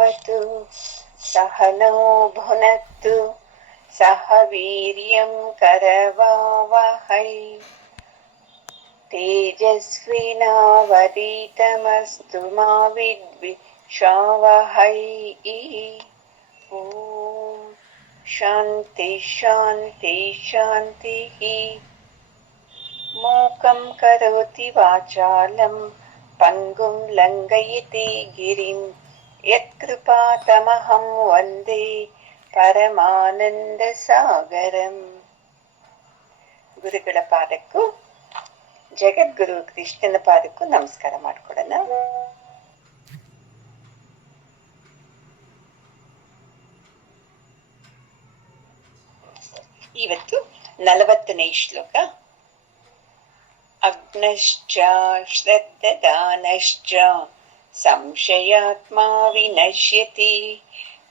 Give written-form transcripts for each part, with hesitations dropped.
ಭವತು ಸಹನೋ ಭುನಕ್ತು ಸಹ ವೀರ್ಯಂ ಕರವಾವಹೈ ತೇಜಸ್ವಿನಾವಧೀತಮಸ್ತು ಮಾ ವಿದ್ವಿಷಾವಹೈ. ಓಂ ಶಾಂತಿ ಶಾಂತಿ ಶಾಂತಿ. ಮೂಕಂ ಕರೋತಿ ವಾಚಾಲಂ ಪಂಗುಂ ಲಂಘಯತಿ ಗಿರಿಂ ಯತ್ಕೃಪಾತಮಹಂ ವಂದೇ ಪರಮಾನಂದ ಸಾಗರಂ. ಗುರುಗಳ ಪಾದಕ್ಕೂ ಜಗದ್ಗುರು ಕೃಷ್ಣನ ಪಾದಕ್ಕೂ ನಮಸ್ಕಾರ ಮಾಡ್ಕೊಡೋಣ. ಇವತ್ತು 40ನೇ ಶ್ಲೋಕ. ಅಗ್ನಶ್ಚ ಶ್ರದ್ಧದಾನಶ್ಚ ಸಂಶಯಾತ್ಮ ವಿನಶ್ಯತಿ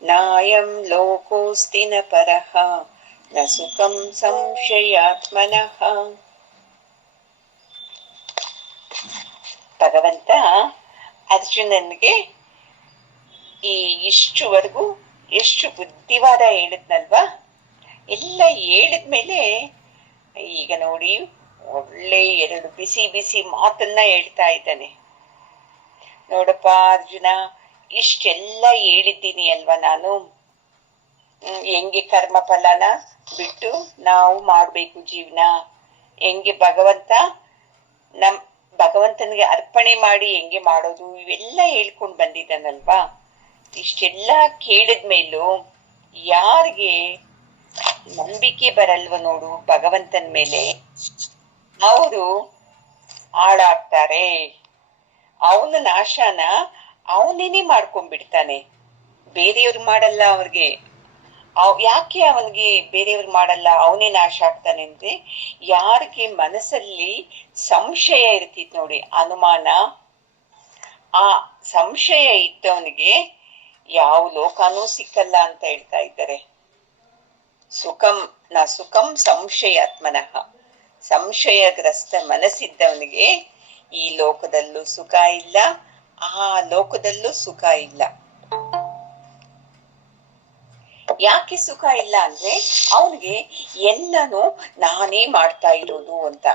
ನಾಯಂ ಲೋಕೋಸ್ತಿ ನ ಪರಃ ನ ಸುಖಂ ಸಂಶಯಾತ್ಮನಃ. ಭಗವಂತ ಅರ್ಜುನನ್ಗೆ ಇಷ್ಟುವರೆಗೂ ಎಷ್ಟು ಬುದ್ಧಿವಾದ ಹೇಳಿದ್ನಲ್ವಾ, ಎಲ್ಲ ಹೇಳಿದ್ಮೇಲೆ ಈಗ ನೋಡಿ ಒಳ್ಳೆ 2 ಬಿಸಿ ಬಿಸಿ ಮಾತನ್ನ ಹೇಳ್ತಾ ಇದ್ದಾನೆ. ನೋಡಪ್ಪ ಅರ್ಜುನ, ಇಷ್ಟೆಲ್ಲ ಹೇಳಿದ್ದೀನಿ ಅಲ್ವಾ ನಾನು, ಹೆಂಗೆ ಕರ್ಮ ಫಲನ ಬಿಟ್ಟು ನಾವು ಮಾಡ್ಬೇಕು ಜೀವನ, ಹೆಂಗೆ ಭಗವಂತನಿಗೆ ಅರ್ಪಣೆ ಮಾಡಿ ಹೆಂಗೆ ಮಾಡೋದು, ಇವೆಲ್ಲ ಹೇಳ್ಕೊಂಡು ಬಂದಿದ್ದಾನಲ್ವಾ. ಇಷ್ಟೆಲ್ಲ ಕೇಳಿದ್ಮೇಲೂ ಯಾರಿಗೆ ನಂಬಿಕೆ ಬರಲ್ವ ನೋಡು ಭಗವಂತನ ಮೇಲೆ, ಅವರು ಹಾಳಾಗ್ತಾರೆ. ಅವನ ನಾಶನ ಅವನೇನೆ ಮಾಡ್ಕೊಂಡ್ಬಿಡ್ತಾನೆ, ಬೇರೆಯವ್ರು ಮಾಡಲ್ಲ. ಅವ್ರಿಗೆ ಯಾಕೆ ಅವನಿಗೆ ಬೇರೆಯವ್ರು ಮಾಡಲ್ಲ, ಅವನೇ ನಾಶ ಆಗ್ತಾನೆ ಅಂದ್ರೆ, ಯಾರಿಗೆ ಮನಸ್ಸಲ್ಲಿ ಸಂಶಯ ಇರ್ತಿತ್ ನೋಡಿ, ಅನುಮಾನ, ಆ ಸಂಶಯ ಇದ್ದವನಿಗೆ ಯಾವ ಲೋಕನೂ ಸಿಕ್ಕಲ್ಲ ಅಂತ ಹೇಳ್ತಾ ಇದ್ದಾರೆ. ಸುಖಂ ಸಂಶಯಾತ್ಮನಃ, ಸಂಶಯಗ್ರಸ್ತ ಮನಸ್ಸಿದ್ದವನಿಗೆ ಈ ಲೋಕದಲ್ಲೂ ಸುಖ ಇಲ್ಲ, ಆ ಲೋಕದಲ್ಲೂ ಸುಖ ಇಲ್ಲ. ಯಾಕೆ ಸುಖ ಇಲ್ಲ ಅಂದ್ರೆ, ಅವನಿಗೆ ಎಲ್ಲನೂ ನಾನೇ ಮಾಡ್ತಾ ಇರೋದು ಅಂತ,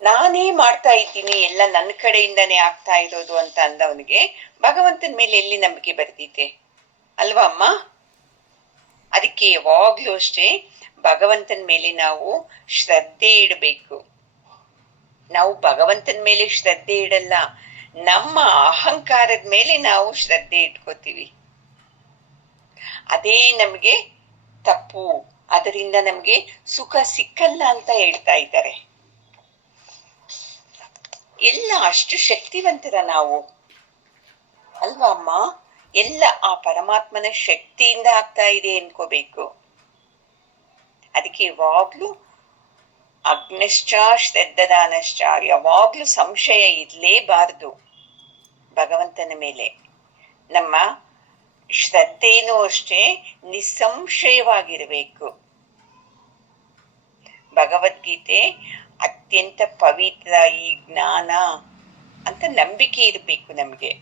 ನಾನೇ ಮಾಡ್ತಾ ಇದ್ದೀನಿ, ಎಲ್ಲ ನನ್ನ ಕಡೆಯಿಂದಾನೇ ಆಗ್ತಾ ಇರೋದು ಅಂತ ಅಂದವನಿಗೆ ಭಗವಂತನ ಮೇಲೆ ಎಲ್ಲಿ ನಂಬಿಕೆ ಬರ್ತಿದೆ ಅಲ್ವಾ ಅಮ್ಮ? ಅದಕ್ಕೆ ಯಾವಾಗ್ಲೂ ಅಷ್ಟೇ ಭಗವಂತನ ಮೇಲೆ ನಾವು ಶ್ರದ್ಧೆ ಇಡಬೇಕು. ನಾವು ಭಗವಂತನ ಮೇಲೆ ಶ್ರದ್ಧೆ ಇಡಲ್ಲ, ನಮ್ಮ ಅಹಂಕಾರದ ಮೇಲೆ ನಾವು ಶ್ರದ್ಧೆ ಇಟ್ಕೋತೀವಿ. ಅದೇ ನಮ್ಗೆ ತಪ್ಪು, ಅದರಿಂದ ನಮ್ಗೆ ಸುಖ ಸಿಕ್ಕಲ್ಲ ಅಂತ ಹೇಳ್ತಾ ಇದ್ದಾರೆ. ಎಲ್ಲ ಅಷ್ಟು ಶಕ್ತಿವಂತರ ನಾವು ಅಲ್ವಾ ಅಮ್ಮ? ಎಲ್ಲ ಆ ಪರಮಾತ್ಮನ ಶಕ್ತಿಯಿಂದ ಆಗ್ತಾ ಇದೆ ಅನ್ಕೋಬೇಕು. ಅದಕ್ಕೆ ಯಾವಾಗ್ಲೂ ಅಗ್ನಶ್ಚ ಶ್ರದ್ಧದಾನಶ್ಚ, ಯಾವಾಗ್ಲೂ ಸಂಶಯ ಇರ್ಲೇಬಾರದು ಭಗವಂತನ ಮೇಲೆ. ನಮ್ಮ ಶ್ರದ್ಧೆನೂ ಅಷ್ಟೇ ನಿಸ್ಸಂಶಯವಾಗಿರ್ಬೇಕು. ಭಗವದ್ಗೀತೆ ಅತ್ಯಂತ ಪವಿತ್ರ, ಈ ಜ್ಞಾನ ಅಂತ ನಂಬಿಕೆ ಇರಬೇಕು ನಮ್ಗೆ.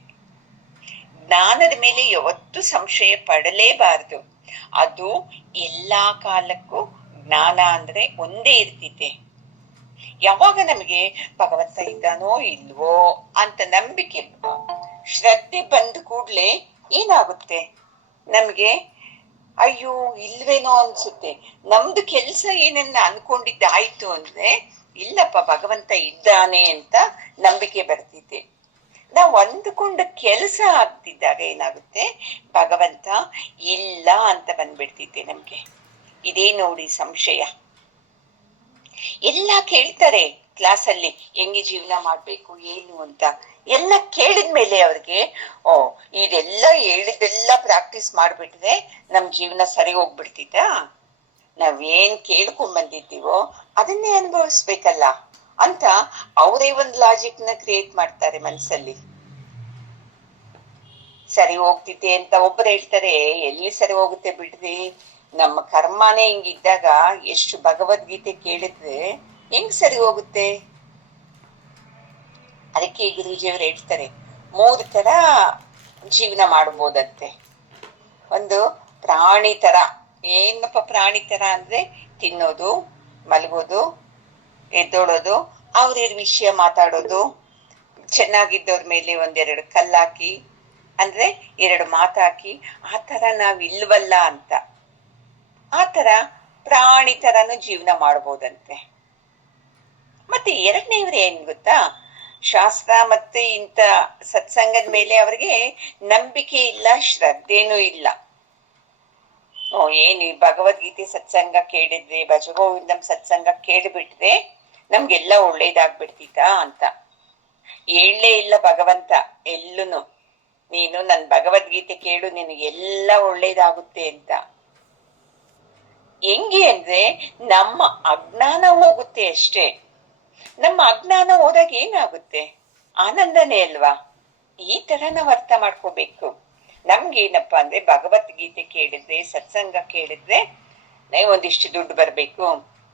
ಜ್ಞಾನದ ಮೇಲೆ ಯಾವತ್ತೂ ಸಂಶಯ ಪಡಲೇಬಾರದು. ಅದು ಎಲ್ಲಾ ಕಾಲಕ್ಕೂ ಜ್ಞಾನ ಅಂದ್ರೆ ಒಂದೇ ಇರ್ತಿದೆ. ಯಾವಾಗ ನಮಗೆ ಭಗವಂತ ಇದ್ದಾನೋ ಇಲ್ವೋ ಅಂತ ನಂಬಿಕೆ, ಶ್ರದ್ಧೆ ಬಂದ ಕೂಡ್ಲೆ ಏನಾಗುತ್ತೆ ನಮ್ಗೆ, ಅಯ್ಯೋ ಇಲ್ವೇನೋ ಅನ್ಸುತ್ತೆ. ನಮ್ದು ಕೆಲ್ಸ ಏನನ್ನ ಅನ್ಕೊಂಡಿದ್ದಾಯ್ತು ಅಂದ್ರೆ, ಇಲ್ಲಪ್ಪ ಭಗವಂತ ಇದ್ದಾನೆ ಅಂತ ನಂಬಿಕೆ ಬರ್ತಿದೆ. ನಾವು ಅಂದುಕೊಂಡ ಕೆಲಸ ಆಗ್ತಿದ್ದಾಗ ಏನಾಗುತ್ತೆ, ಭಗವಂತ ಇಲ್ಲ ಅಂತ ಬಂದ್ಬಿಡ್ತಿದ್ದೆ ನಮ್ಗೆ. ಇದೇ ನೋಡಿ ಸಂಶಯ. ಎಲ್ಲ ಕೇಳ್ತಾರೆ ಕ್ಲಾಸಲ್ಲಿ, ಹೆಂಗೆ ಜೀವನ ಮಾಡ್ಬೇಕು ಏನು ಅಂತ. ಎಲ್ಲ ಕೇಳಿದ್ಮೇಲೆ ಅವ್ರಿಗೆ ಇದೆಲ್ಲ ಹೇಳಿದೆಲ್ಲ ಪ್ರಾಕ್ಟೀಸ್ ಮಾಡ್ಬಿಟ್ರೆ ನಮ್ ಜೀವನ ಸರಿ ಹೋಗ್ಬಿಡ್ತಿದ್ದ. ನಾವೇನ್ ಕೇಳ್ಕೊಂಡ್ ಬಂದಿದ್ದೀವೋ ಅದನ್ನೇ ಅನುಭವಿಸ್ಬೇಕಲ್ಲ ಅಂತ ಅವರೇ ಒಂದು ಲಾಜಿಕ್ ನ ಕ್ರಿಯೇಟ್ ಮಾಡ್ತಾರೆ ಮನಸ್ಸಲ್ಲಿ. ಸರಿ ಹೋಗ್ತಿದ್ದೆ ಅಂತ ಒಬ್ಬರು ಹೇಳ್ತಾರೆ, ಎಲ್ಲಿ ಸರಿ ಹೋಗುತ್ತೆ ಬಿಡ್ರಿ, ನಮ್ಮ ಕರ್ಮನೇ ಹಿಂಗಿದ್ದಾಗ ಎಷ್ಟು ಭಗವದ್ಗೀತೆ ಕೇಳಿದ್ರೆ ಹೆಂಗ್ ಸರಿ ಹೋಗುತ್ತೆ. ಅದಕ್ಕೆ ಗುರೂಜಿಯವರು ಹೇಳ್ತಾರೆ, ಮೂರು ತರ ಜೀವನ ಮಾಡ್ಬೋದಂತೆ. ಒಂದು ಪ್ರಾಣಿ ತರ. ಏನಪ್ಪ ಪ್ರಾಣಿ ತರ ಅಂದ್ರೆ ತಿನ್ನೋದು, ಮಲಗೋದು, ಎದ್ದೋಳೋದು, ಅವ್ರ ವಿಷಯ ಮಾತಾಡೋದು, ಚೆನ್ನಾಗಿದ್ದವ್ರ ಮೇಲೆ ಒಂದೆರಡು ಕಲ್ಲಾಕಿ ಅಂದ್ರೆ ಎರಡು ಮಾತಾಕಿ, ಆ ತರ ನಾವ್ ಇಲ್ವಲ್ಲ ಅಂತ. ಆ ತರ ಪ್ರಾಣಿ ತರನು ಜೀವನ ಮಾಡ್ಬೋದಂತೆ. ಮತ್ತೆ ಎರಡನೇವ್ರು ಏನ್ ಗೊತ್ತಾ, ಶಾಸ್ತ್ರ ಮತ್ತೆ ಇಂಥ ಸತ್ಸಂಗದ ಮೇಲೆ ಅವ್ರಿಗೆ ನಂಬಿಕೆ ಇಲ್ಲ, ಶ್ರದ್ಧೆನೂ ಇಲ್ಲ. ಏನು ಭಗವದ್ಗೀತೆ ಸತ್ಸಂಗ ಕೇಳಿದ್ರೆ, ಭಜಗೋವಿಂದಂ ಸತ್ಸಂಗ ಕೇಳಿಬಿಟ್ರೆ ನಮ್ಗೆಲ್ಲ ಒಳ್ಳೇದಾಗ್ಬಿಡ್ತಿತ್ತಾ ಅಂತ. ಹೇಳಲೇ ಇಲ್ಲ ಭಗವಂತ ಎಲ್ಲೂನು, ನೀನು ನನ್ ಭಗವದ್ಗೀತೆ ಕೇಳು ನಿನಗೆಲ್ಲ ಒಳ್ಳೇದಾಗುತ್ತೆ ಅಂತ. ಹೆಂಗೆ ಅಂದ್ರೆ ನಮ್ಮ ಅಜ್ಞಾನ ಹೋಗುತ್ತೆ ಅಷ್ಟೇ. ನಮ್ಮ ಅಜ್ಞಾನ ಹೋದಾಗ ಏನಾಗುತ್ತೆ? ಆನಂದನೇ ಅಲ್ವಾ? ಈ ತರ ನಾವ್ ಅರ್ಥ ಮಾಡ್ಕೋಬೇಕು. ನಮ್ಗೇನಪ್ಪಾ ಅಂದ್ರೆ ಭಗವದ್ಗೀತೆ ಕೇಳಿದ್ರೆ, ಸತ್ಸಂಗ ಕೇಳಿದ್ರೆ ಒಂದಿಷ್ಟು ದುಡ್ಡು ಬರ್ಬೇಕು,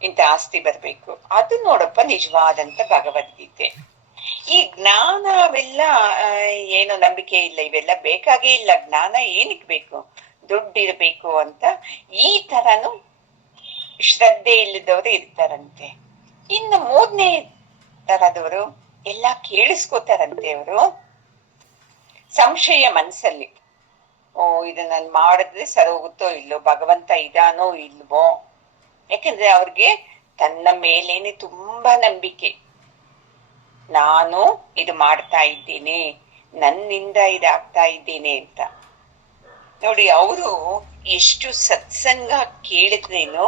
ಇಂಥ ಆಸ್ತಿ ಬರ್ಬೇಕು, ಅದು ನೋಡಪ್ಪ ನಿಜವಾದಂತ ಭಗವದ್ಗೀತೆ. ಈ ಜ್ಞಾನ ಅವೆಲ್ಲ ಏನೋ ನಂಬಿಕೆ ಇಲ್ಲ, ಇವೆಲ್ಲ ಬೇಕಾಗೇ ಇಲ್ಲ. ಜ್ಞಾನ ಏನಕ್ ಬೇಕು? ದುಡ್ಡಿರ್ಬೇಕು ಅಂತ ಈ ತರನು ಶ್ರದ್ಧೆ ಇಲ್ಲದವರು ಇರ್ತಾರಂತೆ. ಇನ್ನು ಮೂರನೇ ತರದವರು ಎಲ್ಲ ಕೇಳಿಸ್ಕೋತಾರಂತೆ. ಅವರು ಸಂಶಯ ಮನ್ಸಲ್ಲಿ, ಇದು ನಾನು ಮಾಡಿದ್ರೆ ಸರಿ ಹೋಗುತ್ತೋ ಇಲ್ಲೋ, ಭಗವಂತ ಇದಾನೋ ಇಲ್ವೋ. ಯಾಕಂದ್ರೆ ಅವ್ರಿಗೆ ತನ್ನ ಮೇಲೇನೆ ತುಂಬಾ ನಂಬಿಕೆ. ನಾನು ಇದು ಮಾಡ್ತಾ ಇದ್ದೀನಿ, ನನ್ನಿಂದ ಇದಾಗ್ತಾ ಇದ್ದೀನಿ ಅಂತ. ನೋಡಿ, ಅವರು ಎಷ್ಟು ಸತ್ಸಂಗ ಕೇಳಿದ್ರೇನು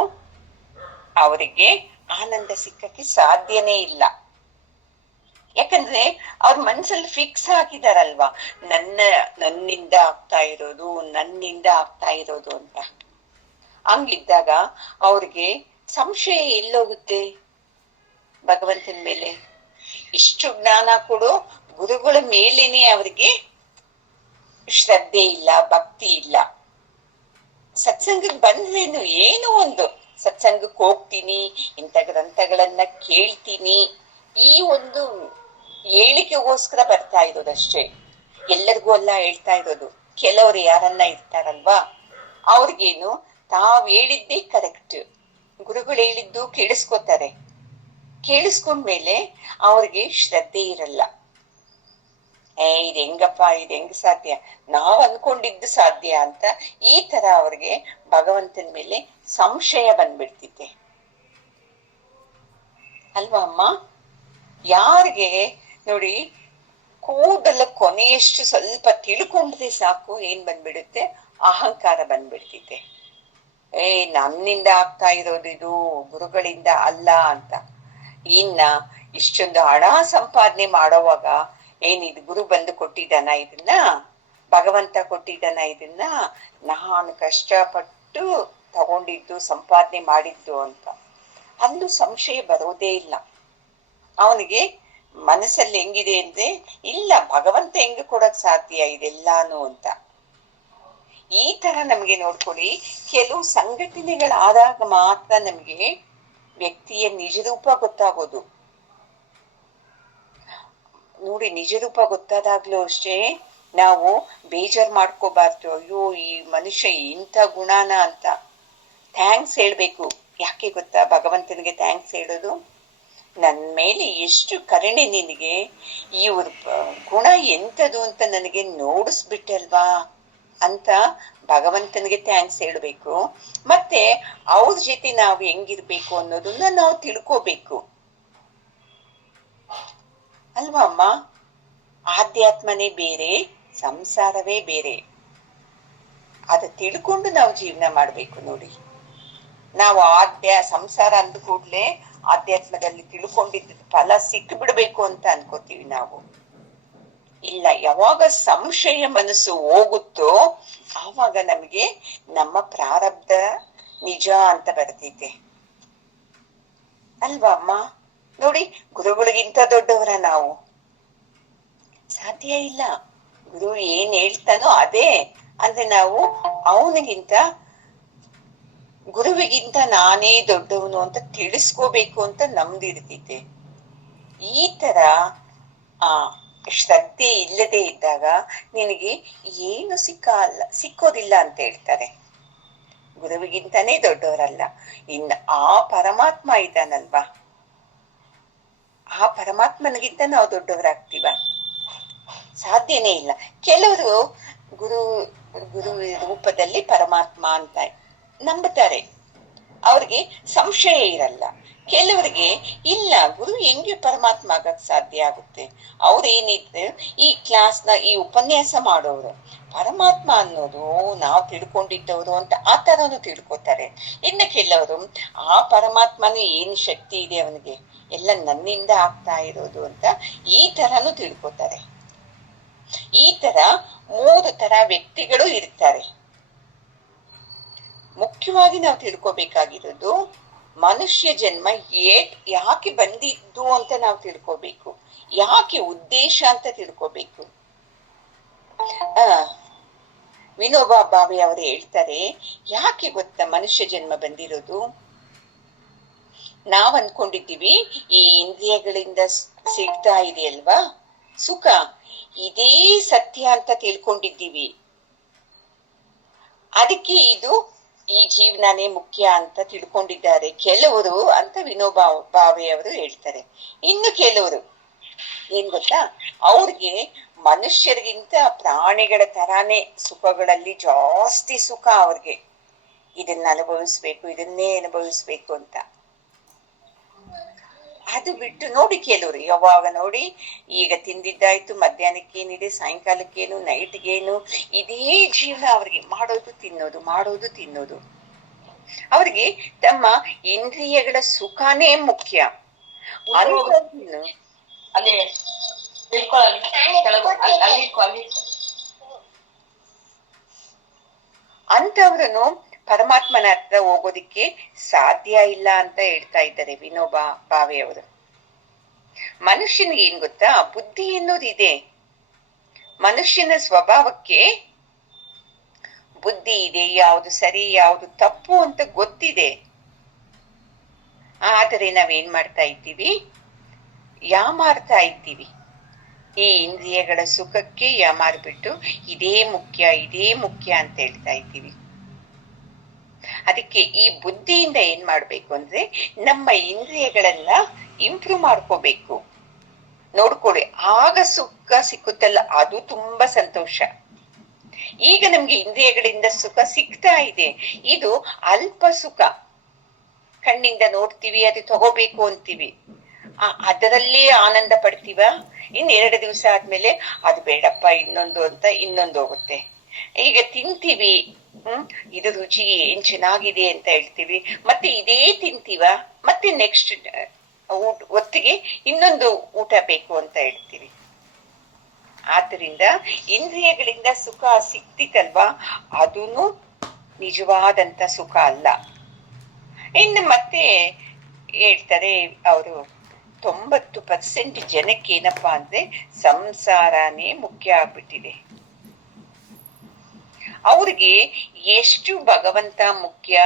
ಅವರಿಗೆ ಆನಂದ ಸಿಕ್ಕಕ್ಕೆ ಸಾಧ್ಯನೇ ಇಲ್ಲ. ಯಾಕಂದ್ರೆ ಅವ್ರ ಮನ್ಸಲ್ಲಿ ಫಿಕ್ಸ್ ಆಗಿದಾರಲ್ವಾ, ನನ್ನಿಂದ ಆಗ್ತಾ ಇರೋದು ಅಂತ. ಹಂಗಿದ್ದಾಗ ಅವ್ರಿಗೆ ಸಂಶಯ ಎಲ್ಲೋಗುತ್ತೆ ಭಗವಂತನ ಮೇಲೆ? ಇಷ್ಟು ಜ್ಞಾನ ಕೊಡೋ ಗುರುಗಳ ಮೇಲೇನೆ ಅವ್ರಿಗೆ ಶ್ರದ್ಧೆ ಇಲ್ಲ, ಭಕ್ತಿ ಇಲ್ಲ. ಸತ್ಸಂಗಕ್ಕೆ ಬಂದ್ರೇನು ಏನೋ ಒಂದು, ಸತ್ಸಂಗಕ್ಕೆ ಹೋಗ್ತೀನಿ, ಇಂಥ ಗ್ರಂಥಗಳನ್ನ ಕೇಳ್ತೀನಿ, ಈ ಒಂದು ಹೇಳಿಕೆಗೋಸ್ಕರ ಬರ್ತಾ ಇರೋದಷ್ಟೇ. ಎಲ್ಲರಿಗೂ ಅಲ್ಲ ಹೇಳ್ತಾ ಇರೋದು. ಕೆಲವರು ಯಾರನ್ನ ಇರ್ತಾರಲ್ವಾ, ಅವ್ರಿಗೇನು ತಾವ್ ಹೇಳಿದ್ದೇ ಕರೆಕ್ಟ್, ಗುರುಗಳು ಹೇಳಿದ್ದು ಕೇಳಿಸ್ಕೊತಾರೆ. ಕೇಳಿಸ್ಕೊಂಡ್ಮೇಲೆ ಅವ್ರಿಗೆ ಶ್ರದ್ಧೆ ಇರಲ್ಲ. ಇದು ಹೆಂಗಪ್ಪ, ಇದು ಹೆಂಗ್ ಸಾಧ್ಯ, ನಾವ್ ಅನ್ಕೊಂಡಿದ್ದು ಸಾಧ್ಯ ಅಂತ ಈ ತರ ಅವ್ರಿಗೆ ಭಗವಂತನ ಮೇಲೆ ಸಂಶಯ ಬಂದ್ಬಿಡ್ತಿದೆ ಅಲ್ವಾ ಅಮ್ಮ? ಯಾರಿಗೆ ನೋಡಿ, ಕೂದಲ ಕೊನೆಯಷ್ಟು ಸ್ವಲ್ಪ ತಿಳ್ಕೊಂಡ್ರೆ ಸಾಕು, ಏನ್ ಬಂದ್ಬಿಡುತ್ತೆ? ಅಹಂಕಾರ ಬಂದ್ಬಿಡ್ತಿದೆ. ನನ್ನಿಂದ ಆಗ್ತಾ ಇರೋದು ಇದು, ಗುರುಗಳಿಂದ ಅಲ್ಲ ಅಂತ. ಇನ್ನ ಇಷ್ಟೊಂದು ಹಣ ಸಂಪಾದನೆ ಮಾಡೋವಾಗ ಏನಿದು ಗುರು ಬಂದು ಕೊಟ್ಟಿದ್ದಾನ, ಇದನ್ನ ಭಗವಂತ ಕೊಟ್ಟಿದ್ದಾನ, ಇದನ್ನ ನಾನು ಕಷ್ಟಪಟ್ಟು ತಗೊಂಡಿದ್ದು, ಸಂಪಾದನೆ ಮಾಡಿದ್ದು ಅಂತ ಅಂದು ಸಂಶಯ ಬರೋದೇ ಇಲ್ಲ ಅವನಿಗೆ. ಮನಸ್ಸಲ್ಲಿ ಹೆಂಗಿದೆ ಅಂದ್ರೆ, ಇಲ್ಲ ಭಗವಂತ ಹೆಂಗ ಕೊಡಕ್ ಸಾಧ್ಯ ಇದೆಲ್ಲಾನು ಅಂತ. ಈ ತರ ನಮ್ಗೆ ನೋಡ್ಕೊಳ್ಳಿ, ಕೆಲವು ಸಂಘಟನೆಗಳಾದಾಗ ಮಾತ್ರ ನಮ್ಗೆ ವ್ಯಕ್ತಿಯ ನಿಜ ರೂಪ ಗೊತ್ತಾಗೋದು. ನೋಡಿ, ನಿಜ ರೂಪ ಗೊತ್ತಾದಾಗ್ಲೂ ಅಷ್ಟೇ ನಾವು ಬೇಜಾರ್ ಮಾಡ್ಕೋಬಾರ್ದು. ಅಯ್ಯೋ, ಈ ಮನುಷ್ಯ ಇಂಥ ಗುಣನ ಅಂತ ಥ್ಯಾಂಕ್ಸ್ ಹೇಳ್ಬೇಕು. ಯಾಕೆ ಗೊತ್ತಾ ಭಗವಂತನಿಗೆ ಥ್ಯಾಂಕ್ಸ್ ಹೇಳೋದು? ನನ್ ಮೇಲೆ ಎಷ್ಟು ಕರುಣೆ ನಿನಗೆ, ಇವ್ರ ಗುಣ ಎಂಥದು ಅಂತ ನನಗೆ ನೋಡಿಸ್ಬಿಟ್ಟಲ್ವಾ ಅಂತ ಭಗವಂತನಿಗೆ ಥ್ಯಾಂಕ್ಸ್ ಹೇಳ್ಬೇಕು. ಮತ್ತೆ ಅವ್ರ ಜೊತೆ ನಾವು ಹೆಂಗಿರ್ಬೇಕು ಅನ್ನೋದನ್ನ ನಾವು ತಿಳ್ಕೋಬೇಕು ಅಲ್ವಾ ಅಮ್ಮ? ಆಧ್ಯಾತ್ಮನೇ ಬೇರೆ, ಸಂಸಾರವೇ ಬೇರೆ. ಅದ ತಿಳ್ಕೊಂಡು ನಾವು ಜೀವನ ಮಾಡ್ಬೇಕು. ನೋಡಿ, ನಾವು ಸಂಸಾರ ಅಂದ ಕೂಡ್ಲೆ ಆಧ್ಯಾತ್ಮದಲ್ಲಿ ತಿಳ್ಕೊಂಡಿದ್ದ ಫಲ ಸಿಕ್ಕ ಬಿಡ್ಬೇಕು ಅಂತ ಅನ್ಕೋತೀವಿ ನಾವು. ಇಲ್ಲ, ಯಾವಾಗ ಸಂಶಯ ಮನಸ್ಸು ಹೋಗುತ್ತೋ ಆವಾಗ ನಮಗೆ ನಮ್ಮ ಪ್ರಾರಬ್ಧ ನಿಜ ಅಂತ ಬರ್ತೈತೆ ಅಲ್ವಾ ಅಮ್ಮ? ನೋಡಿ, ಗುರುಗಳಿಗಿಂತ ದೊಡ್ಡವರ ನಾವು? ಸಾಧ್ಯ ಇಲ್ಲ. ಗುರು ಏನ್ ಹೇಳ್ತಾನೋ ಅದೇ ಅಂದ್ರೆ ನಾವು ಅವನಿಗಿಂತ, ಗುರುವಿಗಿಂತ ನಾನೇ ದೊಡ್ಡವನು ಅಂತ ತಿಳಿಸ್ಕೋಬೇಕು ಅಂತ ನಮ್ದಿರ್ತೈತೆ. ಈ ತರ ಶ್ರದ್ಧೆ ಇಲ್ಲದೆ ಇದ್ದಾಗ ನಿನಗೆ ಏನು ಸಿಕ್ಕೋದಿಲ್ಲ ಅಂತ ಹೇಳ್ತಾರೆ. ಗುರುವಿಗಿಂತಾನೇ ದೊಡ್ಡವರಲ್ಲ. ಇನ್ನು ಆ ಪರಮಾತ್ಮ ಇದ್ದಾನಲ್ವಾ, ಆ ಪರಮಾತ್ಮನಿಗಿಂತ ನಾವು ದೊಡ್ಡವರಾಗ್ತೀವ? ಸಾಧ್ಯನೇ ಇಲ್ಲ. ಕೆಲವರು ಗುರು ಗುರು ರೂಪದಲ್ಲಿ ಪರಮಾತ್ಮ ಅಂತ ನಂಬುತ್ತಾರೆ, ಅವ್ರಿಗೆ ಸಂಶಯ ಇರಲ್ಲ. ಕೆಲವರಿಗೆ ಇಲ್ಲ, ಗುರು ಹೆಂಗೆ ಪರಮಾತ್ಮ ಆಗಕ್ ಸಾಧ್ಯ ಆಗುತ್ತೆ? ಅವ್ರೇನಿದ್ರೆ ಈ ಕ್ಲಾಸ್ನ ಈ ಉಪನ್ಯಾಸ ಮಾಡೋರು ಪರಮಾತ್ಮ ಅನ್ನೋದು ನಾವು ತಿಳ್ಕೊಂಡಿದ್ದವರು ಅಂತ ಆ ತರನು ತಿಳ್ಕೊತಾರೆ. ಇನ್ನು ಕೆಲವರು ಆ ಪರಮಾತ್ಮನು ಏನು ಶಕ್ತಿ ಇದೆ ಅವನಿಗೆ, ಎಲ್ಲ ನನ್ನಿಂದ ಆಗ್ತಾ ಇರೋದು ಅಂತ ಈ ತರನು ತಿಳ್ಕೊತಾರೆ. ಈ ತರ 3 ತರ ವ್ಯಕ್ತಿಗಳು ಇರ್ತಾರೆ. ಮುಖ್ಯವಾಗಿ ನಾವು ತಿಳ್ಕೊಬೇಕಾಗಿರೋದು ಮನುಷ್ಯ ಜನ್ಮ ಯಾಕೆ ಬಂದಿದ್ದು ಅಂತ ನಾವು ತಿಳ್ಕೊಬೇಕು. ಯಾಕೆ ಉದ್ದೇಶ ಅಂತ ತಿಳ್ಕೊಬೇಕು. ವಿನೋಬಾ ಭಾವೆ ಅವರು ಹೇಳ್ತಾರೆ, ಯಾಕೆ ಗೊತ್ತಾ ಮನುಷ್ಯ ಜನ್ಮ ಬಂದಿರೋದು? ನಾವ್ ಅನ್ಕೊಂಡಿದ್ದೀವಿ ಈ ಇಂದ್ರಿಯಗಳಿಂದ ಸಿಗ್ತಾ ಇದೆಯಲ್ವಾ ಸುಖ, ಇದೇ ಸತ್ಯ ಅಂತ ತಿಳ್ಕೊಂಡಿದ್ದೀವಿ. ಅದಕ್ಕೆ ಇದು ಈ ಜೀವನನೇ ಮುಖ್ಯ ಅಂತ ತಿಳ್ಕೊಂಡಿದ್ದಾರೆ ಕೆಲವರು ಅಂತ ವಿನೋಬಾ ಭಾವೆ ಅವರು ಹೇಳ್ತಾರೆ. ಇನ್ನು ಕೆಲವರು ಏನ್ ಗೊತ್ತಾ, ಅವ್ರಿಗೆ ಮನುಷ್ಯರಿಗಿಂತ ಪ್ರಾಣಿಗಳ ತರಾನೇ ಸುಖಗಳಲ್ಲಿ ಜಾಸ್ತಿ ಸುಖ ಅವ್ರಿಗೆ. ಇದನ್ನ ಅನುಭವಿಸ್ಬೇಕು, ಇದನ್ನೇ ಅನುಭವಿಸ್ಬೇಕು ಅಂತ. ಅದು ಬಿಟ್ಟು ನೋಡಿ ಕೆಲವರು ಯಾವಾಗ ನೋಡಿ ಈಗ ತಿಂದಿದ್ದಾಯ್ತು, ಮಧ್ಯಾಹ್ನಕ್ಕೇನಿದೆ, ಸಾಯಂಕಾಲಕ್ಕೇನು, ನೈಟ್ಗೇನು, ಇದೇ ಜೀವನ ಅವ್ರಿಗೆ. ಮಾಡೋದು ತಿನ್ನೋದು, ಮಾಡೋದು ತಿನ್ನೋದು. ಅವ್ರಿಗೆ ತಮ್ಮ ಇಂದ್ರಿಯಗಳ ಸುಖನೇ ಮುಖ್ಯ. ಅಂತವ್ರನ್ನು ಪರಮಾತ್ಮನ ಹತ್ರ ಹೋಗೋದಿಕ್ಕೆ ಸಾಧ್ಯ ಇಲ್ಲ ಅಂತ ಹೇಳ್ತಾ ಇದ್ದಾರೆ ವಿನೋಬಾ ಭಾವೆ ಅವರು. ಮನುಷ್ಯನಿಗೆ ಏನ್ ಗೊತ್ತಾ, ಬುದ್ಧಿ ಅನ್ನೋದಿದೆ. ಮನುಷ್ಯನ ಸ್ವಭಾವಕ್ಕೆ ಬುದ್ಧಿ ಇದೆ, ಯಾವುದು ಸರಿ ಯಾವುದು ತಪ್ಪು ಅಂತ ಗೊತ್ತಿದೆ. ಆದರೆ ನಾವೇನ್ ಮಾಡ್ತಾ ಇದ್ದೀವಿ, ಯಾಮಾರ್ತಾ ಇದ್ದೀವಿ. ಈ ಇಂದ್ರಿಯಗಳ ಸುಖಕ್ಕೆ ಯಾಮಾರ್ಬಿಟ್ಟು ಇದೇ ಮುಖ್ಯ, ಇದೇ ಮುಖ್ಯ ಅಂತ ಹೇಳ್ತಾ ಇದ್ದೀವಿ. ಅದಕ್ಕೆ ಈ ಬುದ್ಧಿಯಿಂದ ಏನ್ ಮಾಡ್ಬೇಕು ಅಂದ್ರೆ ನಮ್ಮ ಇಂದ್ರಿಯಗಳೆಲ್ಲ ಇಂಪ್ರೂವ್ ಮಾಡ್ಕೋಬೇಕು. ನೋಡ್ಕೊಳ್ಳಿ, ಆಗ ಸುಖ ಸಿಕ್ಕುತ್ತಲ್ಲ, ಅದು ತುಂಬಾ ಸಂತೋಷ. ಈಗ ನಮ್ಗೆ ಇಂದ್ರಿಯಗಳಿಂದ ಸುಖ ಸಿಗ್ತಾ ಇದೆ, ಇದು ಅಲ್ಪ ಸುಖ. ಕಣ್ಣಿಂದ ನೋಡ್ತೀವಿ, ಅದು ತಗೋಬೇಕು ಅಂತೀವಿ, ಅದರಲ್ಲೇ ಆನಂದ ಪಡ್ತೀವ. 2 ದಿವಸ ಆದ್ಮೇಲೆ ಅದು ಬೇಡಪ್ಪ ಇನ್ನೊಂದು ಅಂತ ಇನ್ನೊಂದು ಹೋಗುತ್ತೆ. ಈಗ ತಿಂತೀವಿ, ಇದು ರುಚಿ ಏನ್ ಚೆನ್ನಾಗಿದೆ ಅಂತ ಹೇಳ್ತೀವಿ, ಮತ್ತೆ ಇದೇ ತಿಂತೀವ, ಮತ್ತೆ ನೆಕ್ಸ್ಟ್ ಹೊತ್ತಿಗೆ ಇನ್ನೊಂದು ಊಟ ಬೇಕು ಅಂತ ಹೇಳ್ತೀವಿ. ಆದ್ರಿಂದ ಇಂದ್ರಿಯಗಳಿಂದ ಸುಖ ಸಿಕ್ತಿತ್ತಲ್ವಾ, ಅದೂನು ನಿಜವಾದಂತ ಸುಖ ಅಲ್ಲ. ಇನ್ನು ಮತ್ತೆ ಹೇಳ್ತಾರೆ ಅವರು, 90% ಜನಕ್ಕೆ ಏನಪ್ಪಾ ಅಂದ್ರೆ ಸಂಸಾರನೇ ಮುಖ್ಯ ಆಗ್ಬಿಟ್ಟಿದೆ. ಅವ್ರಿಗೆ ಎಷ್ಟು ಭಗವಂತ ಮುಖ್ಯ,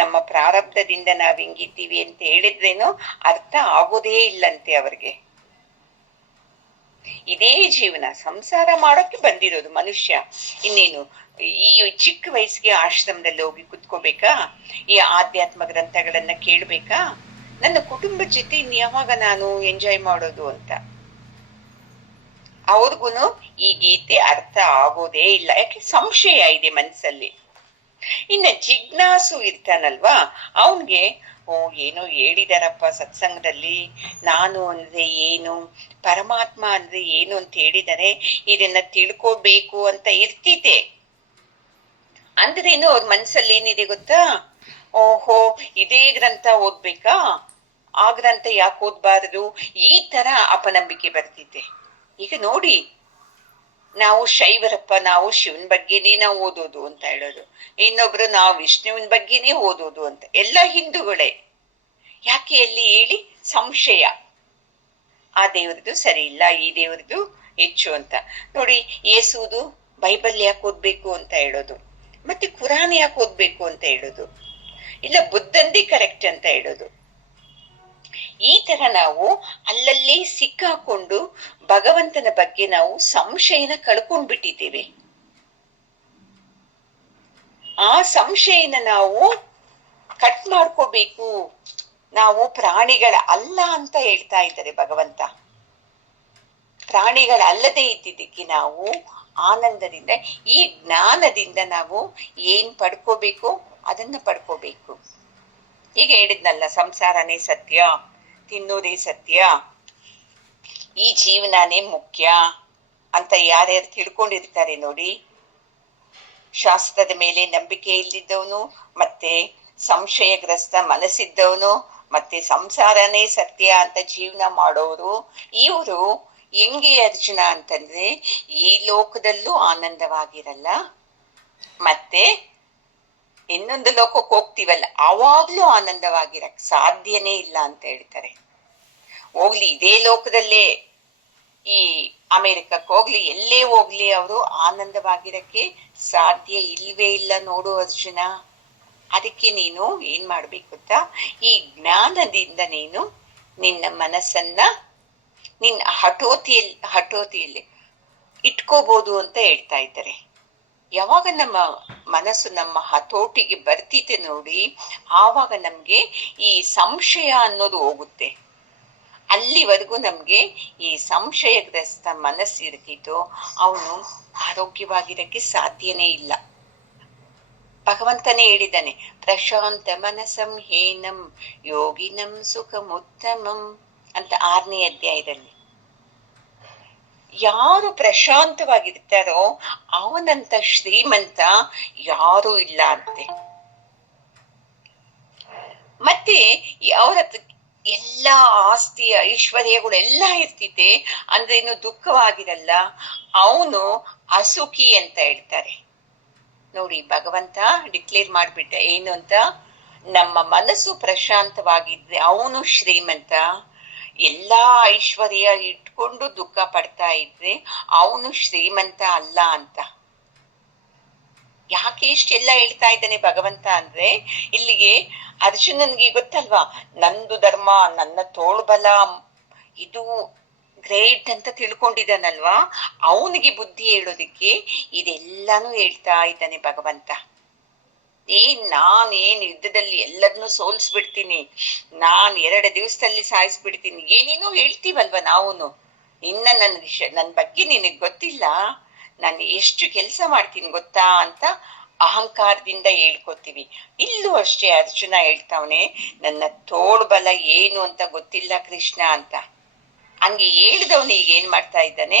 ನಮ್ಮ ಪ್ರಾರಬ್ಧದಿಂದ ನಾವ್ ಹಿಂಗಿದ್ದೀವಿ ಅಂತ ಹೇಳಿದ್ರೇನು ಅರ್ಥ ಆಗೋದೇ ಇಲ್ಲಂತೆ ಅವ್ರಿಗೆ. ಇದೇ ಜೀವನ ಸಂಸಾರ ಮಾಡೋಕೆ ಬಂದಿರೋದು ಮನುಷ್ಯ. ಇನ್ನೇನು ಈ ಚಿಕ್ಕ ವಯಸ್ಸಿಗೆ ಆಶ್ರಮದಲ್ಲಿ ಹೋಗಿ ಕುತ್ಕೋಬೇಕಾ, ಈ ಆಧ್ಯಾತ್ಮ ಗ್ರಂಥಗಳನ್ನ ಕೇಳ್ಬೇಕಾ, ನನ್ನ ಕುಟುಂಬದ ಜೊತೆ ಯಾವಾಗ ನಾನು ಎಂಜಾಯ್ ಮಾಡೋದು ಅಂತ ಅವ್ರಿಗೂನು ಈ ಗೀತೆ ಅರ್ಥ ಆಗೋದೇ ಇಲ್ಲ. ಯಾಕೆ ಸಂಶಯ ಇದೆ ಮನ್ಸಲ್ಲಿ. ಇನ್ನ ಜಿಜ್ಞಾಸು ಇರ್ತಾನಲ್ವಾ, ಅವನ್ಗೆ ಏನೋ ಹೇಳಿದಾರಪ್ಪ ಸತ್ಸಂಗದಲ್ಲಿ, ನಾನು ಅಂದ್ರೆ ಏನು, ಪರಮಾತ್ಮ ಅಂದ್ರೆ ಏನು ಅಂತ ಹೇಳಿದರೆ ಇದನ್ನ ತಿಳ್ಕೋಬೇಕು ಅಂತ ಇರ್ತಿದೆ. ಅಂದ್ರೇನು ಅವ್ರ ಮನ್ಸಲ್ಲಿ ಏನಿದೆ ಗೊತ್ತಾ, ಓಹೋ ಇದೇ ಗ್ರಂಥ ಓದ್ಬೇಕಾ, ಆ ಗ್ರಂಥ ಯಾಕೆ ಓದ್ಬಾರದು, ಈ ತರ ಅಪನಂಬಿಕೆ ಬರ್ತಿದೆ. ಈಗ ನೋಡಿ, ನಾವು ಶೈವರಪ್ಪ, ನಾವು ಶಿವನ್ ಬಗ್ಗೆನೇ ನಾವು ಓದೋದು ಅಂತ ಹೇಳೋದು, ಇನ್ನೊಬ್ರು ನಾವು ವಿಷ್ಣುವಿನ ಬಗ್ಗೆನೇ ಓದೋದು ಅಂತ. ಎಲ್ಲ ಹಿಂದೂಗಳೇ. ಯಾಕೆ ಎಲ್ಲಿ ಹೇಳಿ, ಸಂಶಯ. ಆ ದೇವ್ರದ್ದು ಸರಿ ಇಲ್ಲ, ಈ ದೇವ್ರದ್ದು ಹೆಚ್ಚು ಅಂತ. ನೋಡಿ, ಯೇಸುದು ಬೈಬಲ್ ಯಾಕೆ ಓದ್ಬೇಕು ಅಂತ ಹೇಳೋದು, ಮತ್ತೆ ಕುರಾನ್ ಯಾಕೆ ಓದ್ಬೇಕು ಅಂತ ಹೇಳೋದು, ಇಲ್ಲ ಬುದ್ಧಂದೇ ಕರೆಕ್ಟ್ ಅಂತ ಹೇಳೋದು. ಈ ತರ ನಾವು ಅಲ್ಲಲ್ಲೇ ಸಿಕ್ಕಾಕೊಂಡು ಭಗವಂತನ ಬಗ್ಗೆ ನಾವು ಸಂಶಯನ ಕಳ್ಕೊಂಡ್ಬಿಟ್ಟಿದ್ದೇವೆ. ಆ ಸಂಶಯನ ನಾವು ಕಟ್ ಮಾಡ್ಕೋಬೇಕು. ನಾವು ಪ್ರಾಣಿಗಳ ಅಲ್ಲ ಅಂತ ಹೇಳ್ತಾ ಇದ್ದಾರೆ ಭಗವಂತ. ಪ್ರಾಣಿಗಳಲ್ಲದೆ ಇದ್ದಿದ್ದಕ್ಕೆ ನಾವು ಆನಂದದಿಂದ, ಈ ಜ್ಞಾನದಿಂದ ನಾವು ಏನ್ ಪಡ್ಕೋಬೇಕು ಅದನ್ನ ಪಡ್ಕೋಬೇಕು. ಈಗ ಹೇಳಿದ್ನಲ್ಲ, ಸಂಸಾರನೇ ಸತ್ಯ, ತಿನ್ನೋದೇ ಸತ್ಯ, ಈ ಜೀವನನೇ ಮುಖ್ಯ ಅಂತ ಯಾರ್ಯಾರು ತಿಳ್ಕೊಂಡಿರ್ತಾರೆ ನೋಡಿ, ಶಾಸ್ತ್ರದ ಮೇಲೆ ನಂಬಿಕೆ ಇಲ್ಲದಿದ್ದವನು, ಮತ್ತೆ ಸಂಶಯಗ್ರಸ್ತ ಮನಸ್ಸಿದ್ದವನು, ಮತ್ತೆ ಸಂಸಾರನೇ ಸತ್ಯ ಅಂತ ಜೀವನ ಮಾಡೋರು, ಇವರು ಹೆಂಗೆ ಅರ್ಜುನ ಅಂತಂದ್ರೆ ಈ ಲೋಕದಲ್ಲೂ ಆನಂದವಾಗಿರಲ್ಲ, ಮತ್ತೆ ಇನ್ನೊಂದು ಲೋಕಕ್ಕೆ ಹೋಗ್ತೀವಲ್ಲ ಅವಾಗ್ಲೂ ಆನಂದವಾಗಿರಕ್ ಸಾಧ್ಯನೇ ಇಲ್ಲ ಅಂತ ಹೇಳ್ತಾರೆ. ಹೋಗ್ಲಿ ಇದೇ ಲೋಕದಲ್ಲೇ, ಈ ಅಮೆರಿಕಕ್ಕೆ ಹೋಗ್ಲಿ, ಎಲ್ಲೇ ಹೋಗ್ಲಿ, ಅವರು ಆನಂದವಾಗಿರಕ್ಕೆ ಸಾಧ್ಯ ಇಲ್ವೇ ಇಲ್ಲ ನೋಡು ಅರ್ಜುನ. ಅದಕ್ಕೆ ನೀನು ಏನ್ ಮಾಡ್ಬೇಕು ಗೊತ್ತಾ, ಈ ಜ್ಞಾನದಿಂದ ನೀನು ನಿನ್ನ ಮನಸ್ಸನ್ನ ನಿನ್ನ ಹಠೋತಿಯಲ್ಲಿ ಇಟ್ಕೋಬಹುದು ಅಂತ ಹೇಳ್ತಾ ಇದ್ದಾರೆ. ಯಾವಾಗ ನಮ್ಮ ಮನಸ್ಸು ನಮ್ಮ ಹತೋಟಿಗೆ ಬರ್ತಿದೆ ನೋಡಿ, ಆವಾಗ ನಮ್ಗೆ ಈ ಸಂಶಯ ಅನ್ನೋದು ಹೋಗುತ್ತೆ. ಅಲ್ಲಿವರೆಗೂ ನಮ್ಗೆ ಈ ಸಂಶಯಗ್ರಸ್ತ ಮನಸ್ಸಿರ್ತಿತ್ತು, ಅವನು ಆರೋಗ್ಯವಾಗಿರಕ್ಕೆ ಸಾಧ್ಯನೇ ಇಲ್ಲ. ಭಗವಂತನೇ ಹೇಳಿದ್ದಾನೆ, ಪ್ರಶಾಂತ ಮನಸಂ ಹೇನಂ ಯೋಗಿನಂ ಸುಖಮುತ್ತಮಂ ಅಂತ 6ನೇ ಅಧ್ಯಾಯದಲ್ಲಿ. ಯಾರು ಪ್ರಶಾಂತವಾಗಿರ್ತಾರೋ ಅವನಂತ ಶ್ರೀಮಂತ ಯಾರೂ ಇಲ್ಲ ಅಂತೆ. ಮತ್ತೆ ಅವರ ಎಲ್ಲಾ ಆಸ್ತಿ ಐಶ್ವರ್ಯಗಳು ಎಲ್ಲ ಇರ್ತಿದೆ ಅಂದ್ರೆ ಇನ್ನು ದುಃಖವಾಗಿರಲ್ಲ, ಅವನು ಅಸುಖಿ ಅಂತ ಹೇಳ್ತಾರೆ ನೋಡಿ. ಭಗವಂತ ಡಿಕ್ಲೇರ್ ಮಾಡ್ಬಿಟ್ಟ ಏನು ಅಂತ, ನಮ್ಮ ಮನಸ್ಸು ಪ್ರಶಾಂತವಾಗಿದ್ರೆ ಅವನು ಶ್ರೀಮಂತ, ಎಲ್ಲಾ ಐಶ್ವರ್ಯ ಇಟ್ಕೊಂಡು ದುಃಖ ಪಡ್ತಾ ಇದ್ರೆ ಅವನು ಶ್ರೀಮಂತ ಅಲ್ಲ ಅಂತ. ಯಾಕೆ ಇಷ್ಟೆಲ್ಲ ಹೇಳ್ತಾ ಇದ್ದಾನೆ ಭಗವಂತ ಅಂದ್ರೆ, ಇಲ್ಲಿಗೆ ಅರ್ಜುನನ್ಗೆ ಗೊತ್ತಲ್ವಾ, ನಂದು ಧರ್ಮ, ನನ್ನ ತೋಳ್ಬಲ ಇದು ಗ್ರೇಟ್ ಅಂತ ತಿಳ್ಕೊಂಡಿದ್ದಾನಲ್ವಾ, ಅವನಿಗೆ ಬುದ್ಧಿ ಹೇಳೋದಿಕ್ಕೆ ಇದೆಲ್ಲಾನು ಹೇಳ್ತಾ ಇದ್ದಾನೆ ಭಗವಂತ. ನಾನೇನ್ ಯುದ್ಧದಲ್ಲಿ ಎಲ್ಲರನ್ನೂ ಸೋಲ್ಸ್ಬಿಡ್ತೀನಿ, ನಾನ್ 2 ದಿವಸದಲ್ಲಿ ಸಾಯಿಸ್ಬಿಡ್ತೀನಿ, ಏನೇನೋ ಹೇಳ್ತೀವಲ್ವ ನಾವುನು. ಇನ್ನ ನನ್ ಬಗ್ಗೆ ನಿನಗ್ ಗೊತ್ತಿಲ್ಲ, ನಾನು ಎಷ್ಟು ಕೆಲಸ ಮಾಡ್ತೀನಿ ಗೊತ್ತಾ ಅಂತ ಅಹಂಕಾರದಿಂದ ಹೇಳ್ಕೊತೀವಿ. ಇಲ್ಲೂ ಅಷ್ಟೇ ಅರ್ಜುನ ಹೇಳ್ತಾವನೆ, ನನ್ನ ತೋಳ್ಬಲ ಏನು ಅಂತ ಗೊತ್ತಿಲ್ಲ ಕೃಷ್ಣ ಅಂತ. ಹಂಗೆ ಹೇಳಿದವನು ಈಗ ಏನ್ ಮಾಡ್ತಾ ಇದ್ದಾನೆ,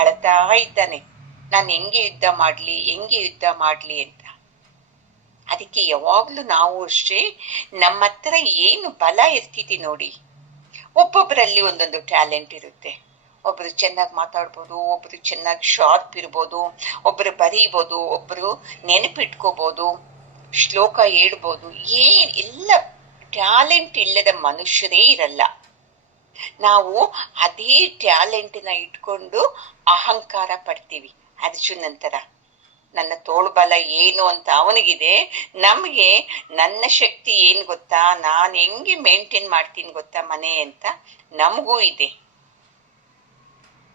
ಅಳ್ತಾ ಇದ್ದಾನೆ, ನಾನು ಹೆಂಗೆ ಯುದ್ಧ ಮಾಡ್ಲಿ ಅಂತ. ಅದಕ್ಕೆ ಯಾವಾಗ್ಲೂ ನಾವು ಅಷ್ಟೇ ನಮ್ಮ ಹತ್ರ ಏನು ಬಲ ಇರ್ತಿತಿ ನೋಡಿ, ಒಬ್ಬೊಬ್ಬರಲ್ಲಿ ಒಂದೊಂದು ಟ್ಯಾಲೆಂಟ್ ಇರುತ್ತೆ. ಒಬ್ರು ಚೆನ್ನಾಗಿ ಮಾತಾಡ್ಬೋದು, ಒಬ್ರು ಚೆನ್ನಾಗಿ ಶಾರ್ಪ್ ಇರ್ಬೋದು, ಒಬ್ರು ಬರೀಬೋದು, ಒಬ್ರು ನೆನಪಿಟ್ಕೋಬಹುದು, ಶ್ಲೋಕ ಹೇಳ್ಬೋದು. ಎಲ್ಲ ಟ್ಯಾಲೆಂಟ್ ಇಲ್ಲದ ಮನುಷ್ಯರೇ ಇರಲ್ಲ. ನಾವು ಅದೇ ಟ್ಯಾಲೆಂಟ್ನ ಇಟ್ಕೊಂಡು ಅಹಂಕಾರ ಪಡ್ತೀವಿ. ಅರ್ಜುನಂತರ ನನ್ನ ತೋಳ್ಬಲ ಏನು ಅಂತ ಅವನಿಗಿದೆ, ನಮ್ಗೆ ನನ್ನ ಶಕ್ತಿ ಏನ್ ಗೊತ್ತಾ, ನಾನ್ ಹೆಂಗೆ ಮೇಂಟೈನ್ ಮಾಡ್ತೀನಿ ಗೊತ್ತಾ ಮನೆ ಅಂತ ನಮಗೂ ಇದೆ.